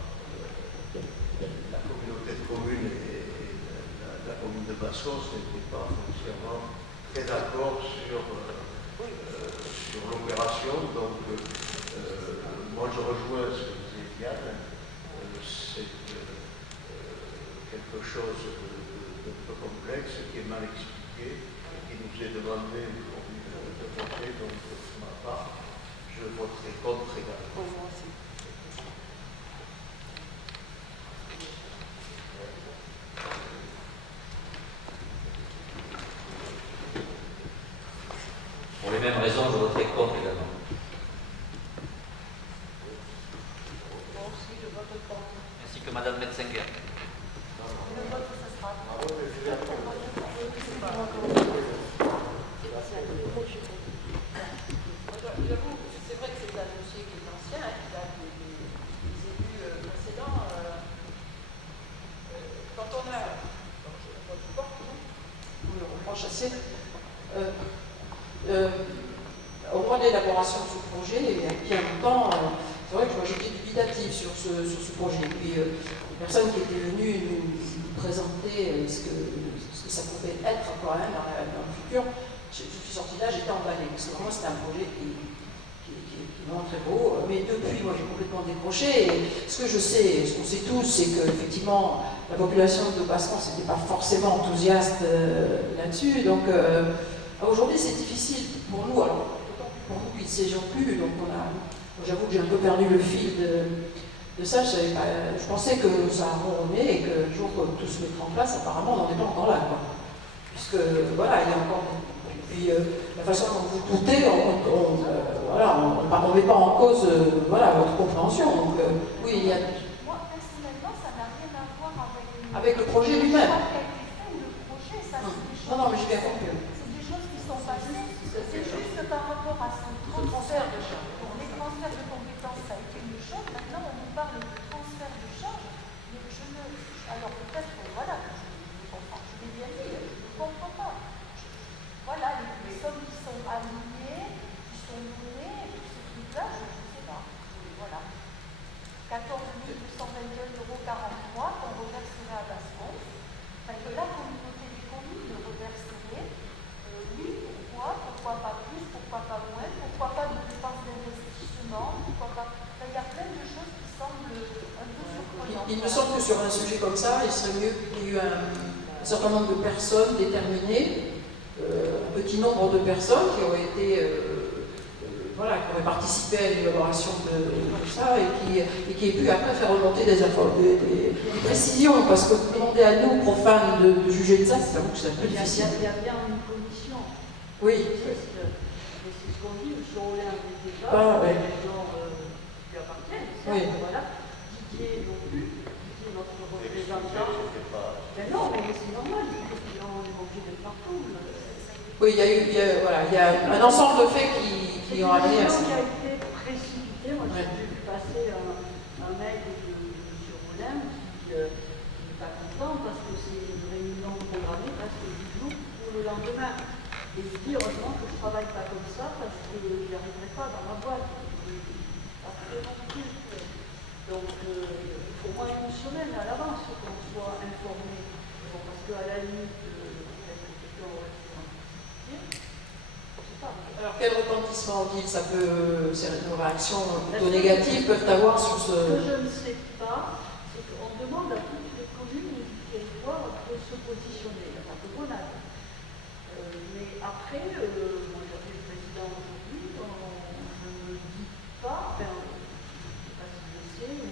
la communauté de communes et la commune de Bassos n'étaient pas foncièrement très d'accord sur l'opération. Donc moi je rejoins ce que disait Diane, c'est quelque chose de peu complexe qui est mal expliqué et qui nous est demandé aujourd'hui de voter. Donc pour ma part, je voterai contre également. Moi aussi. Pour les mêmes raisons, je voterai contre également. Moi aussi, je vote contre. Ainsi que Madame Metzinger. Le vote, ça sera. J'avoue, c'est vrai que c'est un dossier qui est ancien, qui date des élus précédents. Quand on a. On prend chasser. Au moment de l'élaboration de ce projet, il y a bien longtemps, c'est vrai que moi j'étais dubitative sur ce projet. Et puis, les personnes qui étaient venues nous présenter ce que ça pouvait être quand même dans le futur, je suis sortie là, j'étais emballée. Parce que vraiment, c'était un projet qui est vraiment très beau. Mais depuis, moi j'ai complètement décroché. Et ce que je sais, ce qu'on sait tous, c'est qu'effectivement, la population de Bascon n'était pas forcément enthousiaste là-dessus. Donc, aujourd'hui, c'est difficile pour nous, alors pour nous qui ne siégeons plus, donc j'avoue que j'ai un peu perdu le fil de ça. Je pensais que ça ronronnait et que le jour où tout se mettra en place, apparemment, on n'en est pas encore là, quoi. Puisque, voilà, il y a encore. Puis, la façon dont vous doutez, on ne met pas en cause votre compréhension. Donc, oui, il y a. Moi, personnellement, ça n'a rien à voir avec le projet lui-même. Non, mais j'ai bien compris. C'est des choses qui sont passées. C'est juste par rapport à son transfert de charge. Pour les transferts de compétences, ça a été une chose. Maintenant, on nous parle de transfert de charge. Mais alors peut-être, voilà, je comprends. Je l'ai bien dit, je ne comprends pas. Voilà, les sommes qui sont alignées, qui sont données, tous ces trucs-là, je ne sais pas. Voilà. 14 221,43 € qu'on reverserait à Bascon. Enfin, que la communauté des communes le reverserait. Oui, pourquoi pas plus, pourquoi pas moins, pourquoi pas de dépenses d'investissement ça, il serait mieux qu'il y ait eu un certain nombre de personnes déterminées, un petit nombre de personnes qui auraient été, voilà, qui auraient participé à l'élaboration de tout ça et qui aient pu après faire remonter des précisions, parce que demander à nous, profanes, de juger de ça, c'est un peu difficile. Il y a bien une commission. Oui. C'est ce qu'on dit, M. Rollin déjà, les gens qui appartiennent, voilà. Didier non plus, Didier notre représentant. Mais non, mais c'est normal, on est obligé d'être partout. Oui, il y a un ensemble de faits qui ont amené à ça. Qui a été précipité. Moi, j'ai vu passer un mail de M. Rollin qui n'est pas content parce que c'est une réunion programmée presque 10 jours pour le lendemain. Et il dit heureusement que je ne travaille pas comme ça parce que je n'y arriverai pas dans ma boîte. Donc, il faut au moins une semaine à l'avance qu'on soit informé. Bon, parce qu'à la limite, quelqu'un aurait pu anticiper. Alors, quel retentissement dit ça peut, nos réactions plutôt négatives peuvent avoir sur ce... Ce que je ne sais pas, c'est qu'on demande à toutes les communes et du territoire de se positionner. Il n'y a pas de Grenade. Mais après, moi j'avais le président aujourd'hui, je ne dis pas, enfin, je ne sais pas si je sais, ou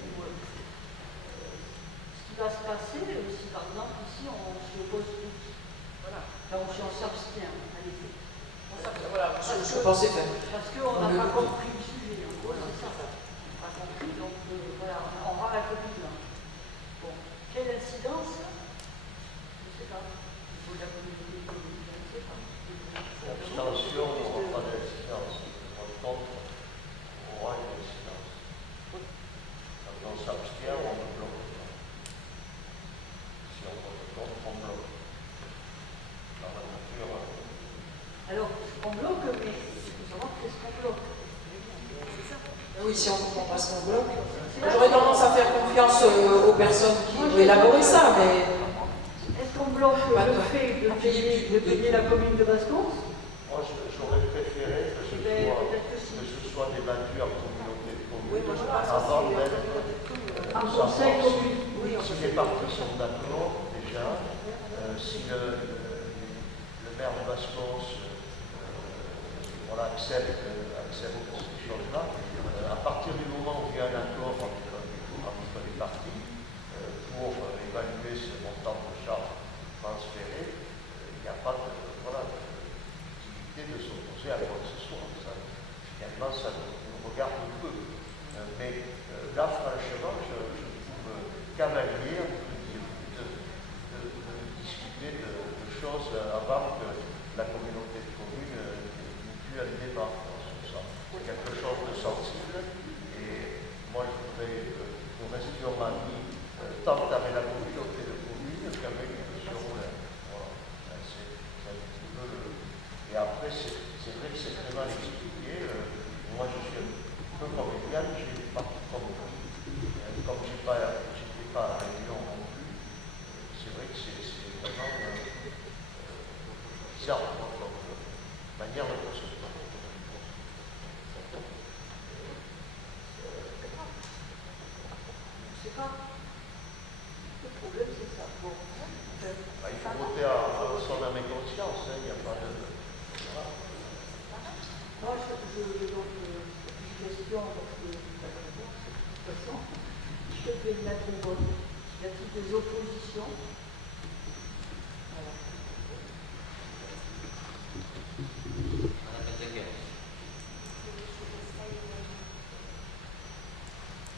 ce qui va se passer si par exemple ici on s'y oppose tous. Voilà. Donc si on s'abstient, allez. Voilà, je pensais faire. Parce qu'on n'a pas compris le sujet, en gros, c'est ça. On n'a pas compris, donc voilà, on aura la copie là. Bon, quelle incidence? Je ne sais pas. Il faut la communauté de communes, je ne sais pas. Abstention, on n'aura pas d'incidence. Contre, on aura une incidence. Quand on s'abstient, on ne bloque pas. Si on vote contre, on bloque. Dans la nature. Alors, on bloque, mais il faut savoir qu'est-ce qu'on bloque. Oui, si on comprend pas ce qu'on bloque. J'aurais tendance à faire confiance aux personnes qui ont élaboré ça, mais... Est-ce qu'on bloque le fait de payer la commune de Basse-Combe? Moi, j'aurais préféré que ce soit débattu en communauté de communes avant d'être en conseil commune. Si les parties sont d'accord, déjà, si le maire de Basse-Combe accepte ces choses-là, à partir du moment où il y a un accord entre les parties pour évaluer ce montant de charges transférées, il n'y a pas d'utilité de s'opposer à quoi que ce soit. Finalement, ça nous regarde un peu. Mais là, franchement, je trouve cavalier de discuter de choses avant que la communauté de communes n'ait pu un débat sur ça. C'est quelque chose de sensible et moi je voudrais que nous restions amis tant avec la communauté de communes qu'avec M. Rollin. Voilà. C'est un petit peu le... Et après, c'est vrai que c'est très mal expliqué. Moi je suis un peu comme Eliane, j'ai parti comme je n'étais pas à la réunion non plus. C'est vrai que c'est vraiment bizarre comme manière de procéder. Le problème, c'est ça. Bon. Il faut voter à son âme et conscience, il n'y a pas de... Voilà. Moi, je donc une question, parce que pas de réponse, de toute façon, je vais le mettre au vote. Y a-t-il des oppositions? Voilà.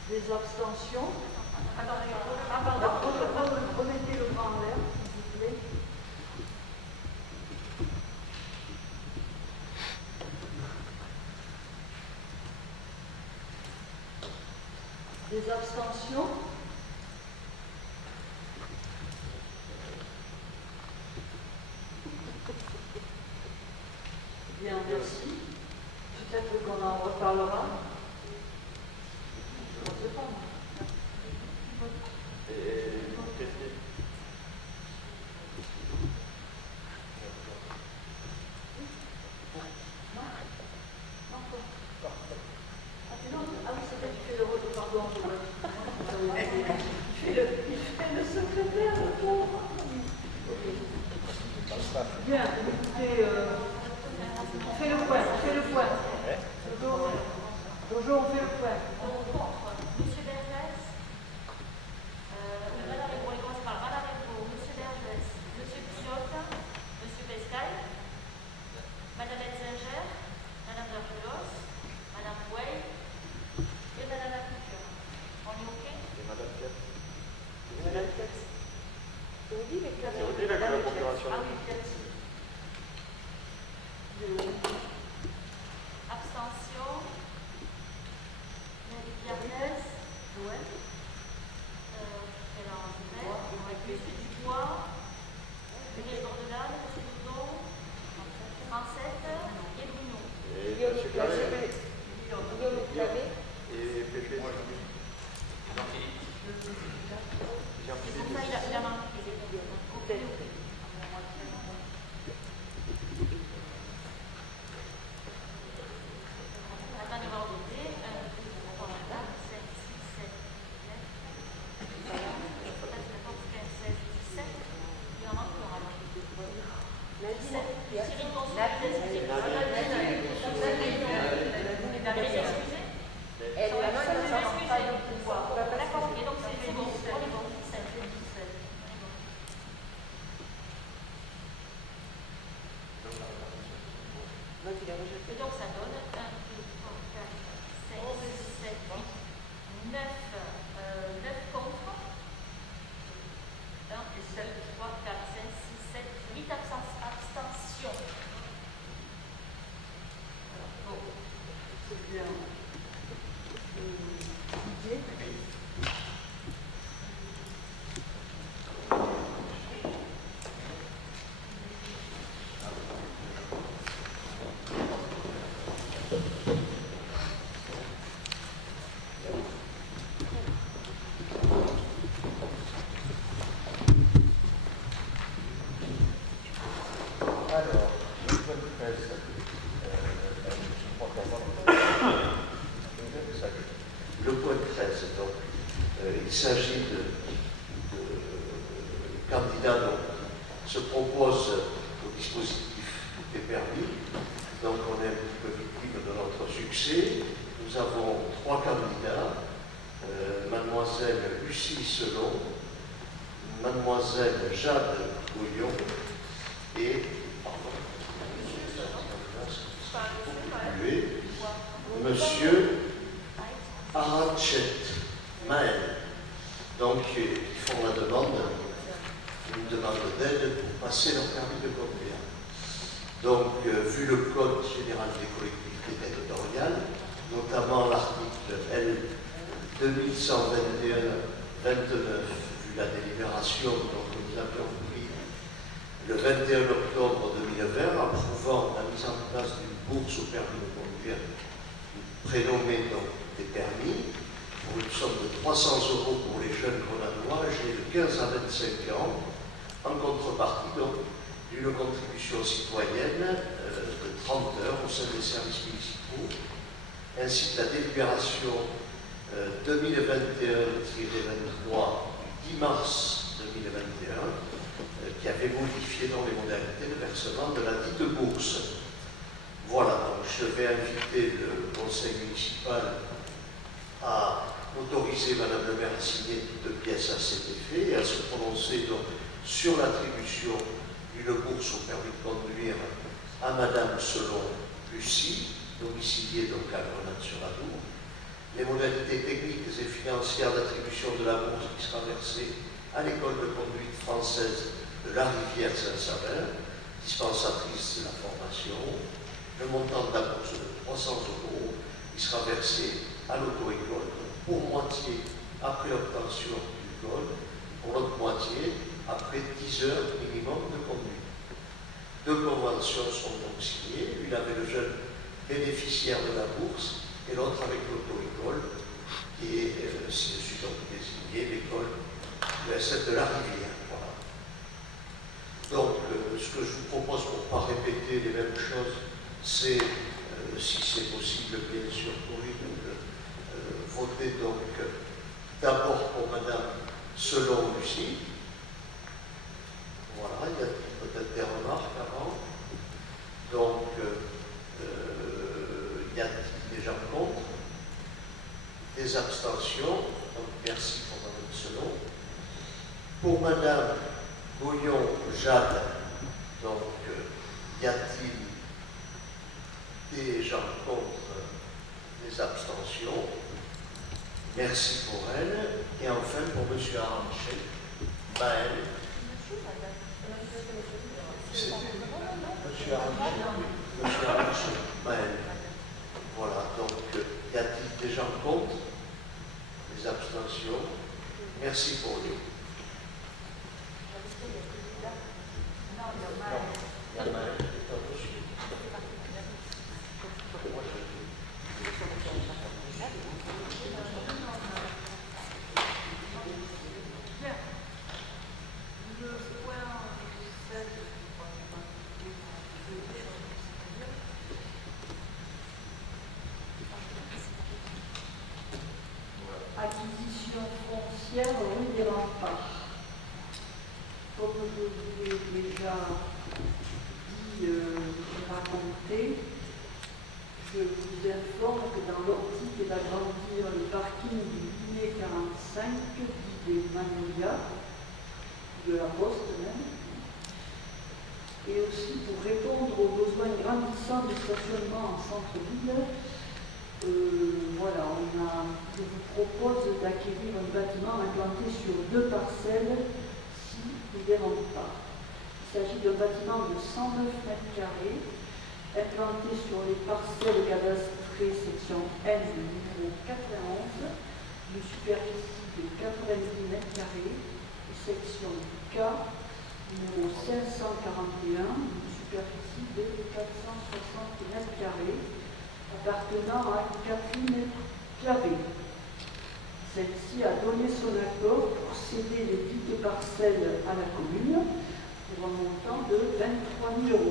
Des abstentions? Remettez le bras en l'air, s'il vous plaît. Des abstentions? Bien, merci. Peut-être qu'on en reparlera. Je ne sais pas. Il fait le secrétaire. Bien, écoutez, on fait le point, Bonjour, on fait le point. Monsieur Bergès, Madame Hérault, on commence par Madame Hérault, Monsieur Bergès, Monsieur Piotte, Monsieur Pescaille, Madame Etzinger, Madame Bergelos, Madame Way et Madame Lacouture. On est OK? Et Madame Piette. Madame Piette. C'est vous dites que C'est vous dites la procuration. Ah oui, Piette. Abstention. Bergès, Noël. Monsieur Dubois, Monsieur Bordelade, Monsieur Doudon, Francette et Bruno. Et Monsieur Clavé. Guillaume Clavé. Et Pépé. Jean-Philippe. C'est pour ça qu'il a manqué. Attendez, on va regarder. 1, 2, 3, 4, 5, 6, 7, 9, 15, 16, 17. Il en manque un alors. 17. Cyril Consul, excusez. D'accord, ok, donc c'est bon. On est bon. 17. Et donc ça donne 1, 2, 3, 4, 5, 6, 7, 8, 9 contre. 1, 2, 3, 4, 5, 6, 7, 8 abstentions. Bon. C'est bien. Alors, le point de presse, le point de presse, donc, il s'agit de candidats donc, se proposent au dispositif des permis. Donc on est un petit peu victime de notre succès. Nous avons 3 candidats, mademoiselle Lucie Selon, mademoiselle Jade Gouillon et monsieur Arachet Maël. Donc ils font la demande, une demande d'aide pour passer leur permis de conduire. Donc, vu le Code général des collectivités territoriales, notamment l'article L 2121-29, vu la délibération dont nous avions pris le 21 octobre 2020, approuvant la mise en place d'une bourse au permis de conduire, prénommée donc des permis, pour une somme de 300 € pour les jeunes grenadinois âgés de 15 à 25 ans, en contrepartie donc d'une contribution citoyenne de 30 heures au sein des services municipaux, ainsi que la délibération 2021-23 du 10 mars 2021, qui avait modifié dans les modalités de versement de la dite bourse. Voilà, donc je vais inviter le conseil municipal à autoriser Madame le maire à signer toute pièce à cet effet et à se prononcer donc sur l'attribution d'une bourse au permis de conduire à Madame Selon Lucie, domiciliée donc à Grenade-sur-Adour. Les modalités techniques et financières d'attribution de la bourse qui sera versée à l'école de conduite française de la Rivière Saint-Savin, dispensatrice de la formation, le montant de la bourse de 300 € qui sera versé à l'auto-école pour moitié après obtention du code, pour l'autre moitié après 10 heures minimum de conduite. 2 conventions sont donc signées, l'une avec le jeune bénéficiaire de la bourse et l'autre avec l'auto-école, qui est ci-dessus donc désignée l'école de l'ESF de la Rivière. Voilà. Donc, ce que je vous propose pour ne pas répéter les mêmes choses, c'est, si c'est possible, bien sûr, pour lui, voter donc d'abord pour Madame Selon Lucie. Voilà, il y a peut-être des remarques. remarques avant. Donc, y a-t-il des gens contre? Des abstentions? Donc, merci pour Mme Selon. Pour Mme Goyon-Jade, donc, y a-t-il des gens contre? Des abstentions? Merci pour elle. Et enfin, pour M. Arranchet, Maël. Monsieur Arranchet, Maël. Voilà, donc, y a-t-il des gens contre? Des abstentions? Merci pour lui. Acquisition foncière rue des Remparts. Comme je vous l'ai déjà dit, raconté, je vous informe que dans l'optique d'agrandir le parking du Guinée 45, dit des Magnolia, de la Poste même, et aussi pour répondre aux besoins grandissants de stationnement en centre-ville, voilà, je vous propose d'acquérir un bâtiment implanté sur 2 parcelles si nous ne dérange pas. Il s'agit d'un bâtiment de 109 mètres carrés implanté sur les parcelles cadastrées section N numéro 91 de superficie de 90 mètres carrés et section K numéro 541 de superficie de 460 mètres carrés appartenant à Catherine Clavé. Celle-ci a donné son accord pour céder les dites parcelles à la commune pour un montant de 23 000 €.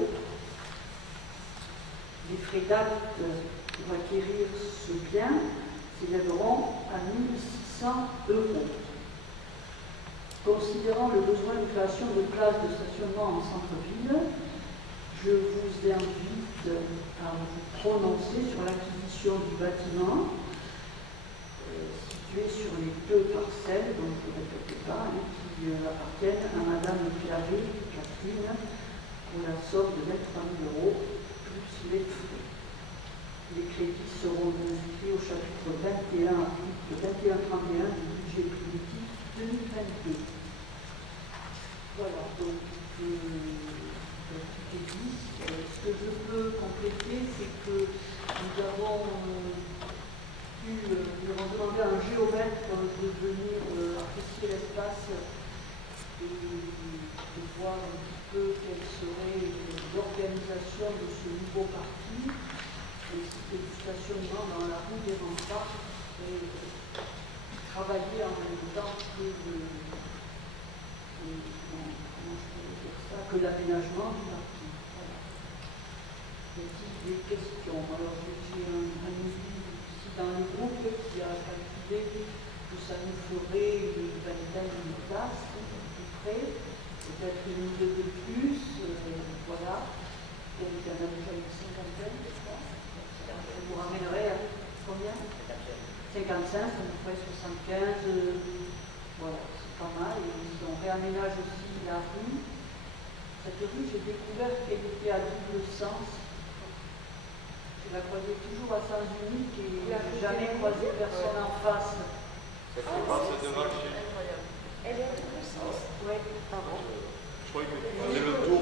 Les frais d'acte pour acquérir ce bien s'élèveront à 1 600 €. Considérant le besoin de création de places de stationnement en centre-ville, je vous invite à vous prononcer sur l'acquisition du bâtiment situé sur les 2 parcelles, donc je ne répète pas, qui appartiennent à Madame Clavé, Catherine, pour la somme de 23 000 € plus les frais. Les crédits seront inscrits au chapitre 21, article 21-31 du budget primitif 2022. Voilà, donc tout est dit. Ce que je peux compléter, c'est que nous avons demandé à un géomètre de venir apprécier l'espace et de voir un petit peu quelle serait l'organisation de ce nouveau parking, ainsi que du stationnement dans la rue des Remparts, et travailler en même temps que l'aménagement du parking. Voilà. Y a-t-il des questions? Alors j'ai un ami ici dans le groupe qui a calculé que ça nous ferait une vingtaine de places, à peu près, peut-être une ou deux de plus, voilà. Donc il y en a déjà une cinquantaine, je crois. Ça vous ramènerait à combien? 55, ça nous ferait 75, voilà, c'est pas mal. Et si on réaménage aussi la rue, cette rue, j'ai découvert qu'elle était à double sens. Je la croisais toujours à sens unique et je n'ai jamais croisé personne en face. Ça fait passer devant le chien. Elle est à double sens. Oui. Pardon. Je croyais que tu faisais le tour.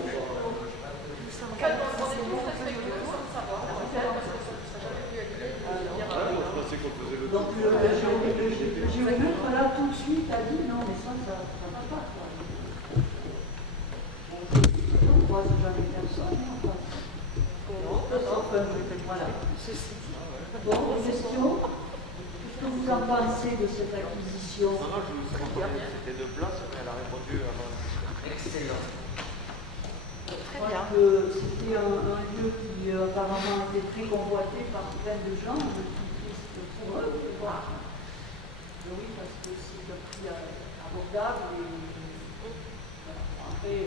Donc le géomètre là tout de suite a dit non mais ça ne va pas. On ne croise jamais personne. Voilà. Bon, question? Qu'est-ce que vous en pensez de cette acquisition? Non, je vous sais, c'était 2 places, mais elle a répondu avant. Excellent. Très bien. C'était un lieu qui apparemment était très convoité par plein de gens, je suis triste pour eux. Voilà. Oui, parce que c'est un prix abordable et voilà. Après,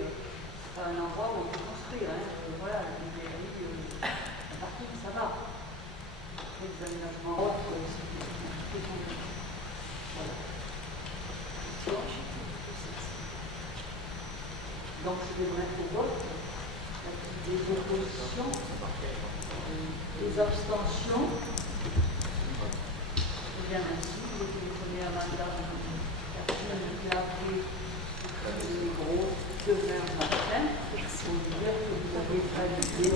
pas un endroit où on peut construire. Hein. Voilà, une mairie, un parking, ça va. Les aménagements autres, c'est compliqué. Voilà. Donc je vais mettre au vote des oppositions, des abstentions. Bien ainsi, vous avez téléphoné à madame Catherine qui a appelé les gros demain matin pour lui dire que vous avez validé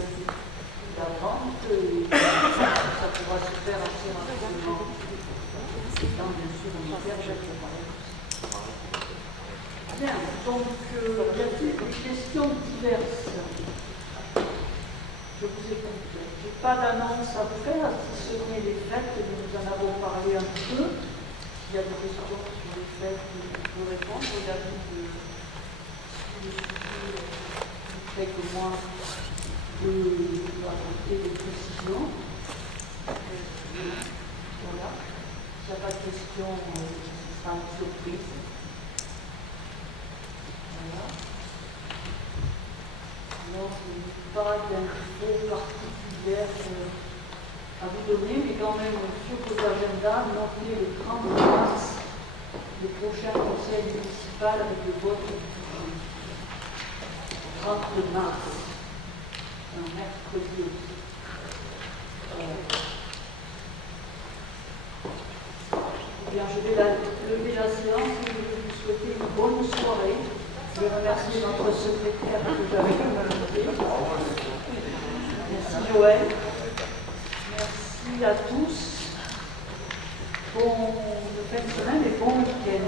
la vente et ça pourra se faire assez rapidement. Dans bien sûr, on va faire, je vais préparer. Bien, donc il y a des questions diverses. Je vous écoute. Je n'ai pas d'annonce à vous faire, si ce n'est les fêtes, nous en avons parlé un peu. S'il y a des questions sur les fêtes, je peux répondre. David, si vous fait que moi de apporter des précisions. Voilà. S'il n'y a pas de questions, ce sera une surprise. Voilà. Alors, je n'ai pas d'infos particulières à vous donner, mais quand même sur vos agendas, notez le 30 mars, le prochain conseil municipal avec le vote du budget. 30 mars, un mercredi aussi. Bien, je vais lever la séance et je vais vous souhaiter une bonne soirée. Je remercie notre secrétaire que j'avais invité. Merci Joël. Merci à tous. Bonne fin de semaine et bon week-end.